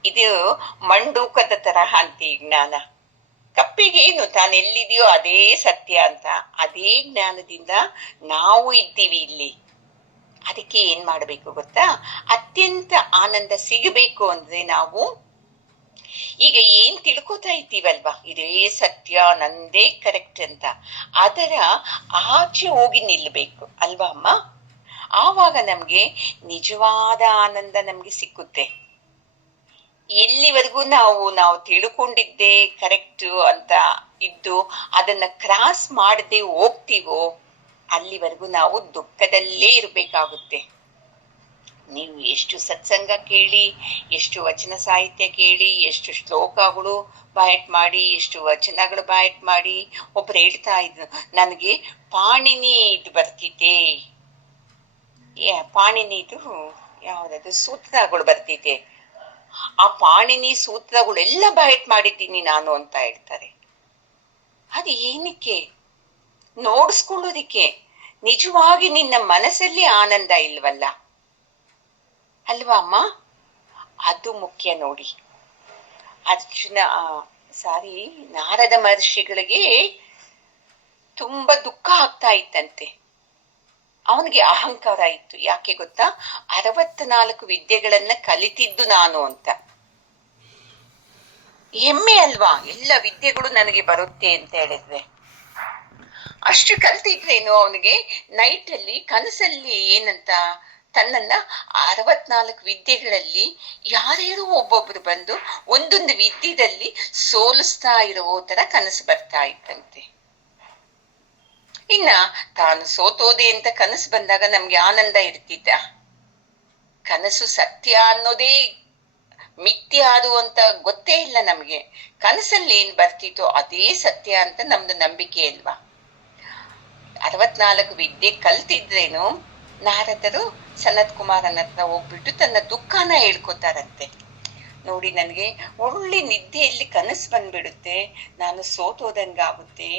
ಇದು ಮಂಡೂಕದ ತರಹ ಅಂತಿ ಜ್ಞಾನ. ಕಪ್ಪಿಗೇನು ತಾನೆಲ್ಲಿದೆಯೋ ಅದೇ ಸತ್ಯ ಅಂತ, ಅದೇ ಜ್ಞಾನದಿಂದ ನಾವು ಇದ್ದೀವಿ ಇಲ್ಲಿ. ಅದಕ್ಕೆ ಏನ್ ಮಾಡ್ಬೇಕು ಗೊತ್ತಾ, ಅತ್ಯಂತ ಆನಂದ ಸಿಗಬೇಕು ಅಂದ್ರೆ ನಾವು ಈಗ ಏನ್ ತಿಳ್ಕೊತಾ ಇದ್ದೀವಲ್ವಾ, ಇದೇ ಸತ್ಯ, ನಂದೇ ಕರೆಕ್ಟ್ ಅಂತ, ಅದರ ಆಚೆ ಹೋಗಿ ನಿಲ್ಬೇಕು ಅಲ್ವಾ ಅಮ್ಮ. ಆವಾಗ ನಮ್ಗೆ ನಿಜವಾದ ಆನಂದ ನಮ್ಗೆ ಸಿಕ್ಕುತ್ತೆ. ಎಲ್ಲಿವರೆಗೂ ನಾವು ತಿಳ್ಕೊಂಡಿದ್ದೆ ಕರೆಕ್ಟ್ ಅಂತ ಇದ್ದು ಅದನ್ನ ಕ್ರಾಸ್ ಮಾಡದೆ ಹೋಗ್ತೀವೋ ಅಲ್ಲಿವರೆಗೂ ನಾವು ದುಃಖದಲ್ಲೇ ಇರ್ಬೇಕಾಗುತ್ತೆ. ನೀವು ಎಷ್ಟು ಸತ್ಸಂಗ ಕೇಳಿ, ಎಷ್ಟು ವಚನ ಸಾಹಿತ್ಯ ಕೇಳಿ, ಎಷ್ಟು ಶ್ಲೋಕಗಳು ಬಾಯಟ್ ಮಾಡಿ, ಎಷ್ಟು ವಚನಗಳು ಬಾಯಟ್ ಮಾಡಿ, ಒಬ್ರು ಹೇಳ್ತಾ ಇದ್ರು, ನನಗೆ ಪಾಣಿನಿ ಇದು ಬರ್ತಿದೆ, ಪಾಣಿನಿದು ಯಾವ್ದದು ಸೂತ್ರಗಳು ಬರ್ತಿದೆ, ಆ ಪಾಣಿನಿ ಸೂತ್ರಗಳೆಲ್ಲ ಬಾಯಟ್ ಮಾಡಿದ್ದೀನಿ ನಾನು ಅಂತ ಹೇಳ್ತಾರೆ. ಅದು ಏನಕ್ಕೆ? ನೋಡಿಸ್ಕೊಳ್ಳೋದಿಕ್ಕೆ. ನಿಜವಾಗಿ ನಿನ್ನ ಮನಸ್ಸಲ್ಲಿ ಆನಂದ ಇಲ್ವಲ್ಲ, ಅಲ್ವಾ ಅಮ್ಮ? ಅದು ಮುಖ್ಯ ನೋಡಿ. ಅರ್ಜುನ ನಾರದ ಮಹರ್ಷಿಗಳಿಗೆ ತುಂಬಾ ದುಃಖ ಆಗ್ತಾ ಇತ್ತಂತೆ. ಅವನಿಗೆ ಅಹಂಕಾರ ಇತ್ತು. ಯಾಕೆ ಗೊತ್ತಾ? 64 ವಿದ್ಯೆಗಳನ್ನ ಕಲಿತಿದ್ದು ನಾನು ಅಂತ. ಹೆಮ್ಮೆ ಅಲ್ವಾ? ಎಲ್ಲ ವಿದ್ಯೆಗಳು ನನಗೆ ಬರುತ್ತೆ ಅಂತ ಹೇಳಿದ್ರೆ. ಅಷ್ಟು ಕಲ್ತಿದ್ರೇನು ಅವನಿಗೆ ನೈಟ್ ಅಲ್ಲಿ ಕನಸಲ್ಲಿ ಏನಂತ ತನ್ನನ್ನ 64 ವಿದ್ಯೆಗಳಲ್ಲಿ ಯಾರ್ಯಾರು ಒಬ್ಬೊಬ್ರು ಬಂದು ಒಂದೊಂದು ವಿದ್ಯೆದಲ್ಲಿ ಸೋಲಿಸ್ತಾ ಇರೋ ತರ ಕನಸು ಬರ್ತಾ ಇತ್ತಂತೆ. ಇನ್ನ ತಾನು ಸೋತೋದೆ ಅಂತ ಕನಸು ಬಂದಾಗ ನಮ್ಗೆ ಆನಂದ ಇರ್ತಿದ್ದ? ಕನಸು ಸತ್ಯ ಅನ್ನೋದೇ ಮಿಥ್ಯ ಅದು ಅಂತ ಗೊತ್ತೇ ಇಲ್ಲ ನಮ್ಗೆ. ಕನಸಲ್ಲಿ ಏನ್ ಬರ್ತಿತ್ತೋ ಅದೇ ಸತ್ಯ ಅಂತ ನಮ್ದು ನಂಬಿಕೆ ಅಲ್ವಾ? 64 ವಿದ್ಯೆ ಕಲ್ತಿದ್ರೇನು ನಾರದರು ಸನತ್ ಕುಮಾರನ ಹತ್ರ ಹೋಗ್ಬಿಟ್ಟು ತನ್ನ ದುಃಖನ ಹೇಳ್ಕೊತಾರಂತೆ. ನೋಡಿ, ನನಗೆ ಒಳ್ಳೆ ನಿದ್ದೆಯಲ್ಲಿ ಕನಸು ಬಂದ್ಬಿಡುತ್ತೆ, ನಾನು ಸೋತೋದಂಗಾಗುತ್ತೆ,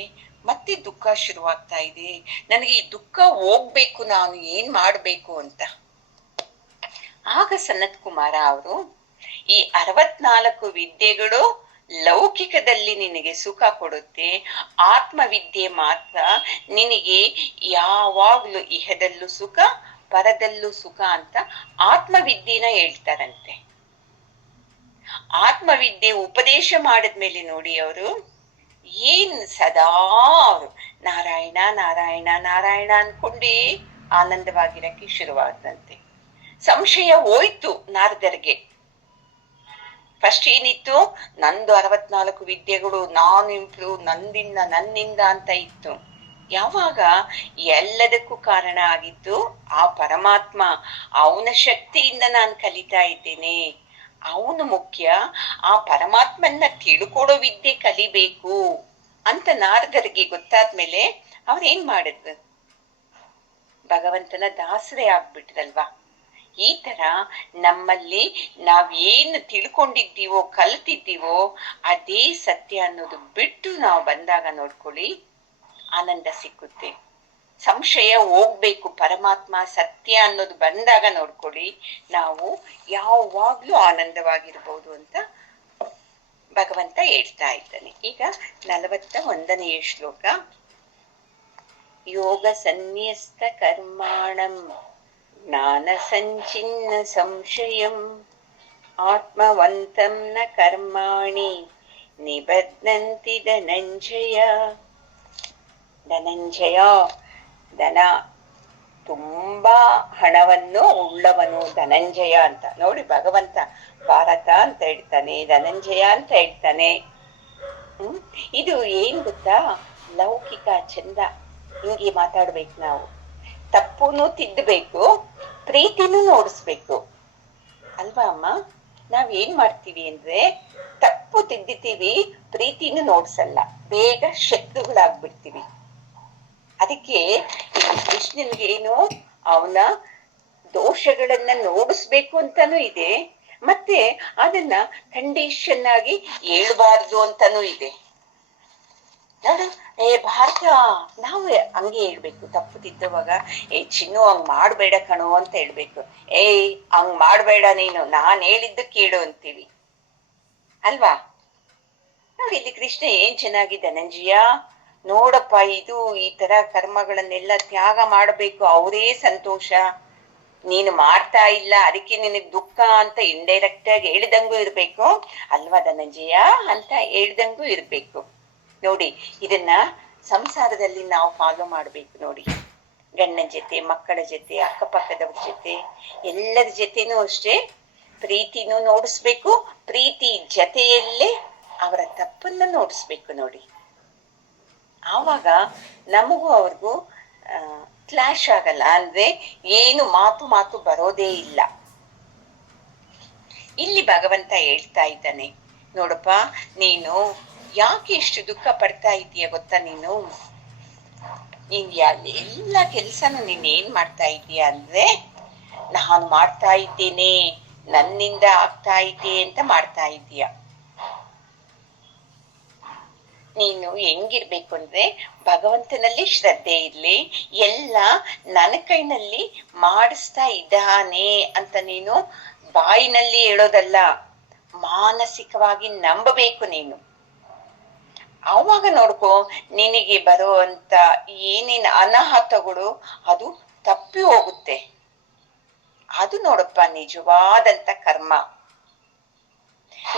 ಮತ್ತೆ ದುಃಖ ಶುರುವಾಗ್ತಾ ಇದೆ, ನನಗೆ ಈ ದುಃಖ ಹೋಗ್ಬೇಕು, ನಾನು ಏನ್ ಮಾಡ್ಬೇಕು ಅಂತ. ಆಗ ಸನತ್ ಕುಮಾರ ಅವರು, ಈ 64 ವಿದ್ಯೆಗಳು ಲೌಕಿಕದಲ್ಲಿ ನಿನಗೆ ಸುಖ ಕೊಡುತ್ತೆ, ಆತ್ಮವಿದ್ಯೆ ಮಾತ್ರ ನಿನಗೆ ಯಾವಾಗ್ಲೂ ಇಹದಲ್ಲೂ ಸುಖ ಪರದಲ್ಲೂ ಸುಖ ಅಂತ ಆತ್ಮವಿದ್ಯೆನ ಹೇಳ್ತಾರಂತೆ. ಆತ್ಮವಿದ್ಯೆ ಉಪದೇಶ ಮಾಡಿದ್ಮೇಲೆ ನೋಡಿ ಅವರು ಏನ್ ಸದಾ ಅವರು ನಾರಾಯಣ ನಾರಾಯಣ ನಾರಾಯಣ ಅನ್ಕೊಂಡೇ ಆನಂದವಾಗಿರಕ್ಕೆ ಶುರುವಾದಂತೆ. ಸಂಶಯ ಹೋಯ್ತು ನಾರದರಿಗೆ. ಫಸ್ಟ್ ಏನಿತ್ತು? ನಂದು 64 ವಿದ್ಯೆಗಳು, ನಾನು ಇಂಪ್ರೂವ್, ನನ್ನಿಂದ ಅಂತ ಇತ್ತು. ಯಾವಾಗ ಎಲ್ಲದಕ್ಕೂ ಕಾರಣ ಆಗಿದ್ದು ಆ ಪರಮಾತ್ಮ, ಅವನ ಶಕ್ತಿಯಿಂದ ನಾನು ಕಲಿತಾ ಇದ್ದೇನೆ, ಅವನು ಮುಖ್ಯ, ಆ ಪರಮಾತ್ಮನ್ನ ತಿಳ್ಕೊಡೋ ವಿದ್ಯೆ ಕಲಿಬೇಕು ಅಂತ ನಾರದರಿಗೆ ಗೊತ್ತಾದ್ಮೇಲೆ ಅವ್ರೇನ್ ಮಾಡಿದ್ರು? ಭಗವಂತನ ದಾಸರೇ ಆಗ್ಬಿಟ್ರಲ್ವಾ? ಈ ತರ ನಮ್ಮಲ್ಲಿ ನಾವೇನು ತಿಳ್ಕೊಂಡಿದ್ದೀವೋ ಕಲ್ತಿದ್ದೀವೋ ಅದೇ ಸತ್ಯ ಅನ್ನೋದು ಬಿಟ್ಟು ನಾವು ಬಂದಾಗ ನೋಡ್ಕೊಳ್ಳಿ, ಆನಂದ ಸಿಕ್ಕುತ್ತೆ. ಸಂಶಯ ಹೋಗ್ಬೇಕು, ಪರಮಾತ್ಮ ಸತ್ಯ ಅನ್ನೋದು ಬಂದಾಗ ನೋಡ್ಕೊಳ್ಳಿ, ನಾವು ಯಾವಾಗ್ಲೂ ಆನಂದವಾಗಿರ್ಬೋದು ಅಂತ ಭಗವಂತ ಹೇಳ್ತಾ ಇದ್ದಾನೆ. ಈಗ 41ನೇ ಶ್ಲೋಕ. ಯೋಗ ಸನ್ಯಸ್ತ ಕರ್ಮಾಣಂ ಜ್ಞಾನ ಸಂಚಿನ್ನ ಸಂಶಯಂ ಆತ್ಮವಂತಂ ನ ಕರ್ಮಾಣಿ ನಿಬಧ್ನಂತಿ ಧನಂಜಯ. ಧನ ತುಂಬಾ ಹಣವನ್ನು ಉಳ್ಳವನು ಧನಂಜಯ ಅಂತ. ನೋಡಿ, ಭಗವಂತ ಭಾರತ ಅಂತ ಹೇಳ್ತಾನೆ, ಧನಂಜಯ ಅಂತ ಹೇಳ್ತಾನೆ. ಇದು ಏನ್ ಗೊತ್ತಾ? ಲೌಕಿಕ ಚಂದ. ಹಿಂಗೆ ಮಾತಾಡ್ಬೇಕು ನಾವು. ತಪ್ಪುನು ತಿದ್ದಬೇಕು, ಪ್ರೀತಿನೂ ನೋಡಿಸ್ಬೇಕು ಅಲ್ವಾ ಅಮ್ಮ? ನಾವ್ ಏನ್ ಮಾಡ್ತೀವಿ ಅಂದ್ರೆ ತಪ್ಪು ತಿದ್ದಿತೀವಿ, ಪ್ರೀತಿನೂ ನೋಡ್ಸಲ್ಲ, ಬೇಗ ಶತ್ರುಗಳಾಗ್ಬಿಡ್ತೀವಿ. ಅದಕ್ಕೆ ಕೃಷ್ಣನ್ಗೆ ಏನು, ಅವನ ದೋಷಗಳನ್ನ ನೋಡಿಸ್ಬೇಕು ಅಂತಾನೂ ಇದೆ, ಮತ್ತೆ ಅದನ್ನ ಕಂಡೀಷನ್ ಆಗಿ ಹೇಳ್ಬಾರ್ದು ಅಂತಾನೂ ಇದೆ. ನೋಡು, ಭಾರತ ನಾವು ಹಂಗೆ ಹೇಳ್ಬೇಕು. ತಪ್ಪು ತಿದ್ದುವಾಗ ಚಿನ್ನು ಹಂಗ್ ಮಾಡ್ಬೇಡ ಕಣೋ ಅಂತ ಹೇಳ್ಬೇಕು. ಹಂಗ್ ಮಾಡ್ಬೇಡ ನೀನು, ನಾನ್ ಹೇಳಿದ್ದು ಕೇಳು ಅಂತೀವಿ ಅಲ್ವಾ? ನೋಡಿ, ಇಲ್ಲಿ ಕೃಷ್ಣ ಏನ್ ಚೆನ್ನಾಗಿ ಧನಂಜಯ ನೋಡಪ್ಪ, ಇದು ಈ ತರ ಕರ್ಮಗಳನ್ನೆಲ್ಲ ತ್ಯಾಗ ಮಾಡಬೇಕು, ಅವರೇ ಸಂತೋಷ, ನೀನು ಮಾಡ್ತಾ ಇಲ್ಲ ಅದಕ್ಕೆ ನಿನಗ್ ದುಃಖ ಅಂತ ಇಂಡೈರೆಕ್ಟ್ ಆಗಿ ಹೇಳ್ದಂಗೂ ಇರ್ಬೇಕು ಅಲ್ವಾ ಧನಂಜಯ ಅಂತ ಹೇಳ್ದಂಗೂ ಇರ್ಬೇಕು. ನೋಡಿ, ಇದನ್ನ ಸಂಸಾರದಲ್ಲಿ ನಾವು ಫಾಲೋ ಮಾಡ್ಬೇಕು. ನೋಡಿ, ಗಂಡನ ಜೊತೆ, ಮಕ್ಕಳ ಜೊತೆ, ಅಕ್ಕಪಕ್ಕದವ್ರ ಜೊತೆ, ಎಲ್ಲರ ಜೊತೆನೂ ಅಷ್ಟೇ ಪ್ರೀತಿನೂ ನೋಡಿಸ್ಬೇಕು, ಪ್ರೀತಿ ಜೊತೆಯಲ್ಲೇ ಅವರ ತಪ್ಪನ್ನ ನೋಡಿಸ್ಬೇಕು. ನೋಡಿ, ಆವಾಗ ನಮಗೂ ಅವ್ರಿಗೂ ಕ್ಲಾಶ್ ಆಗಲ್ಲ, ಅಂದ್ರೆ ಏನು ಮಾತು ಬರೋದೇ ಇಲ್ಲ. ಇಲ್ಲಿ ಭಗವಂತ ಹೇಳ್ತಾ ಇದ್ದಾನೆ, ನೋಡಪ್ಪ, ನೀನು ಯಾಕೆ ಇಷ್ಟು ದುಃಖ ಪಡ್ತಾ ಇದೀಯ ಗೊತ್ತಾ? ನೀನು ಎಲ್ಲ ಕೆಲ್ಸನೂ ನೀನ್ ಏನ್ ಮಾಡ್ತಾ ಇದೀಯ ಅಂದ್ರೆ, ನಾನು ಮಾಡ್ತಾ ಇದ್ದೇನೆ, ನನ್ನಿಂದ ಆಗ್ತಾ ಇದೆ ಅಂತ ಮಾಡ್ತಾ ಇದೀಯ. ನೀನು ಹೆಂಗಿರ್ಬೇಕು ಅಂದ್ರೆ ಭಗವಂತನಲ್ಲಿ ಶ್ರದ್ಧೆ ಇರ್ಲಿ, ಎಲ್ಲ ನನ್ನ ಕೈನಲ್ಲಿ ಮಾಡಿಸ್ತಾ ಇದ್ದಾನೆ ಅಂತ ನೀನು ಬಾಯಿನಲ್ಲಿ ಹೇಳೋದಲ್ಲ, ಮಾನಸಿಕವಾಗಿ ನಂಬಬೇಕು ನೀನು. ಆವಾಗ ನೋಡ್ಕೋ, ನಿನಗೆ ಬರುವಂತ ಏನೇನು ಅನಾಹುತಗಳು ಅದು ತಪ್ಪಿ ಹೋಗುತ್ತೆ. ಅದು ನೋಡಪ್ಪ ನಿಜವಾದಂತ ಕರ್ಮ.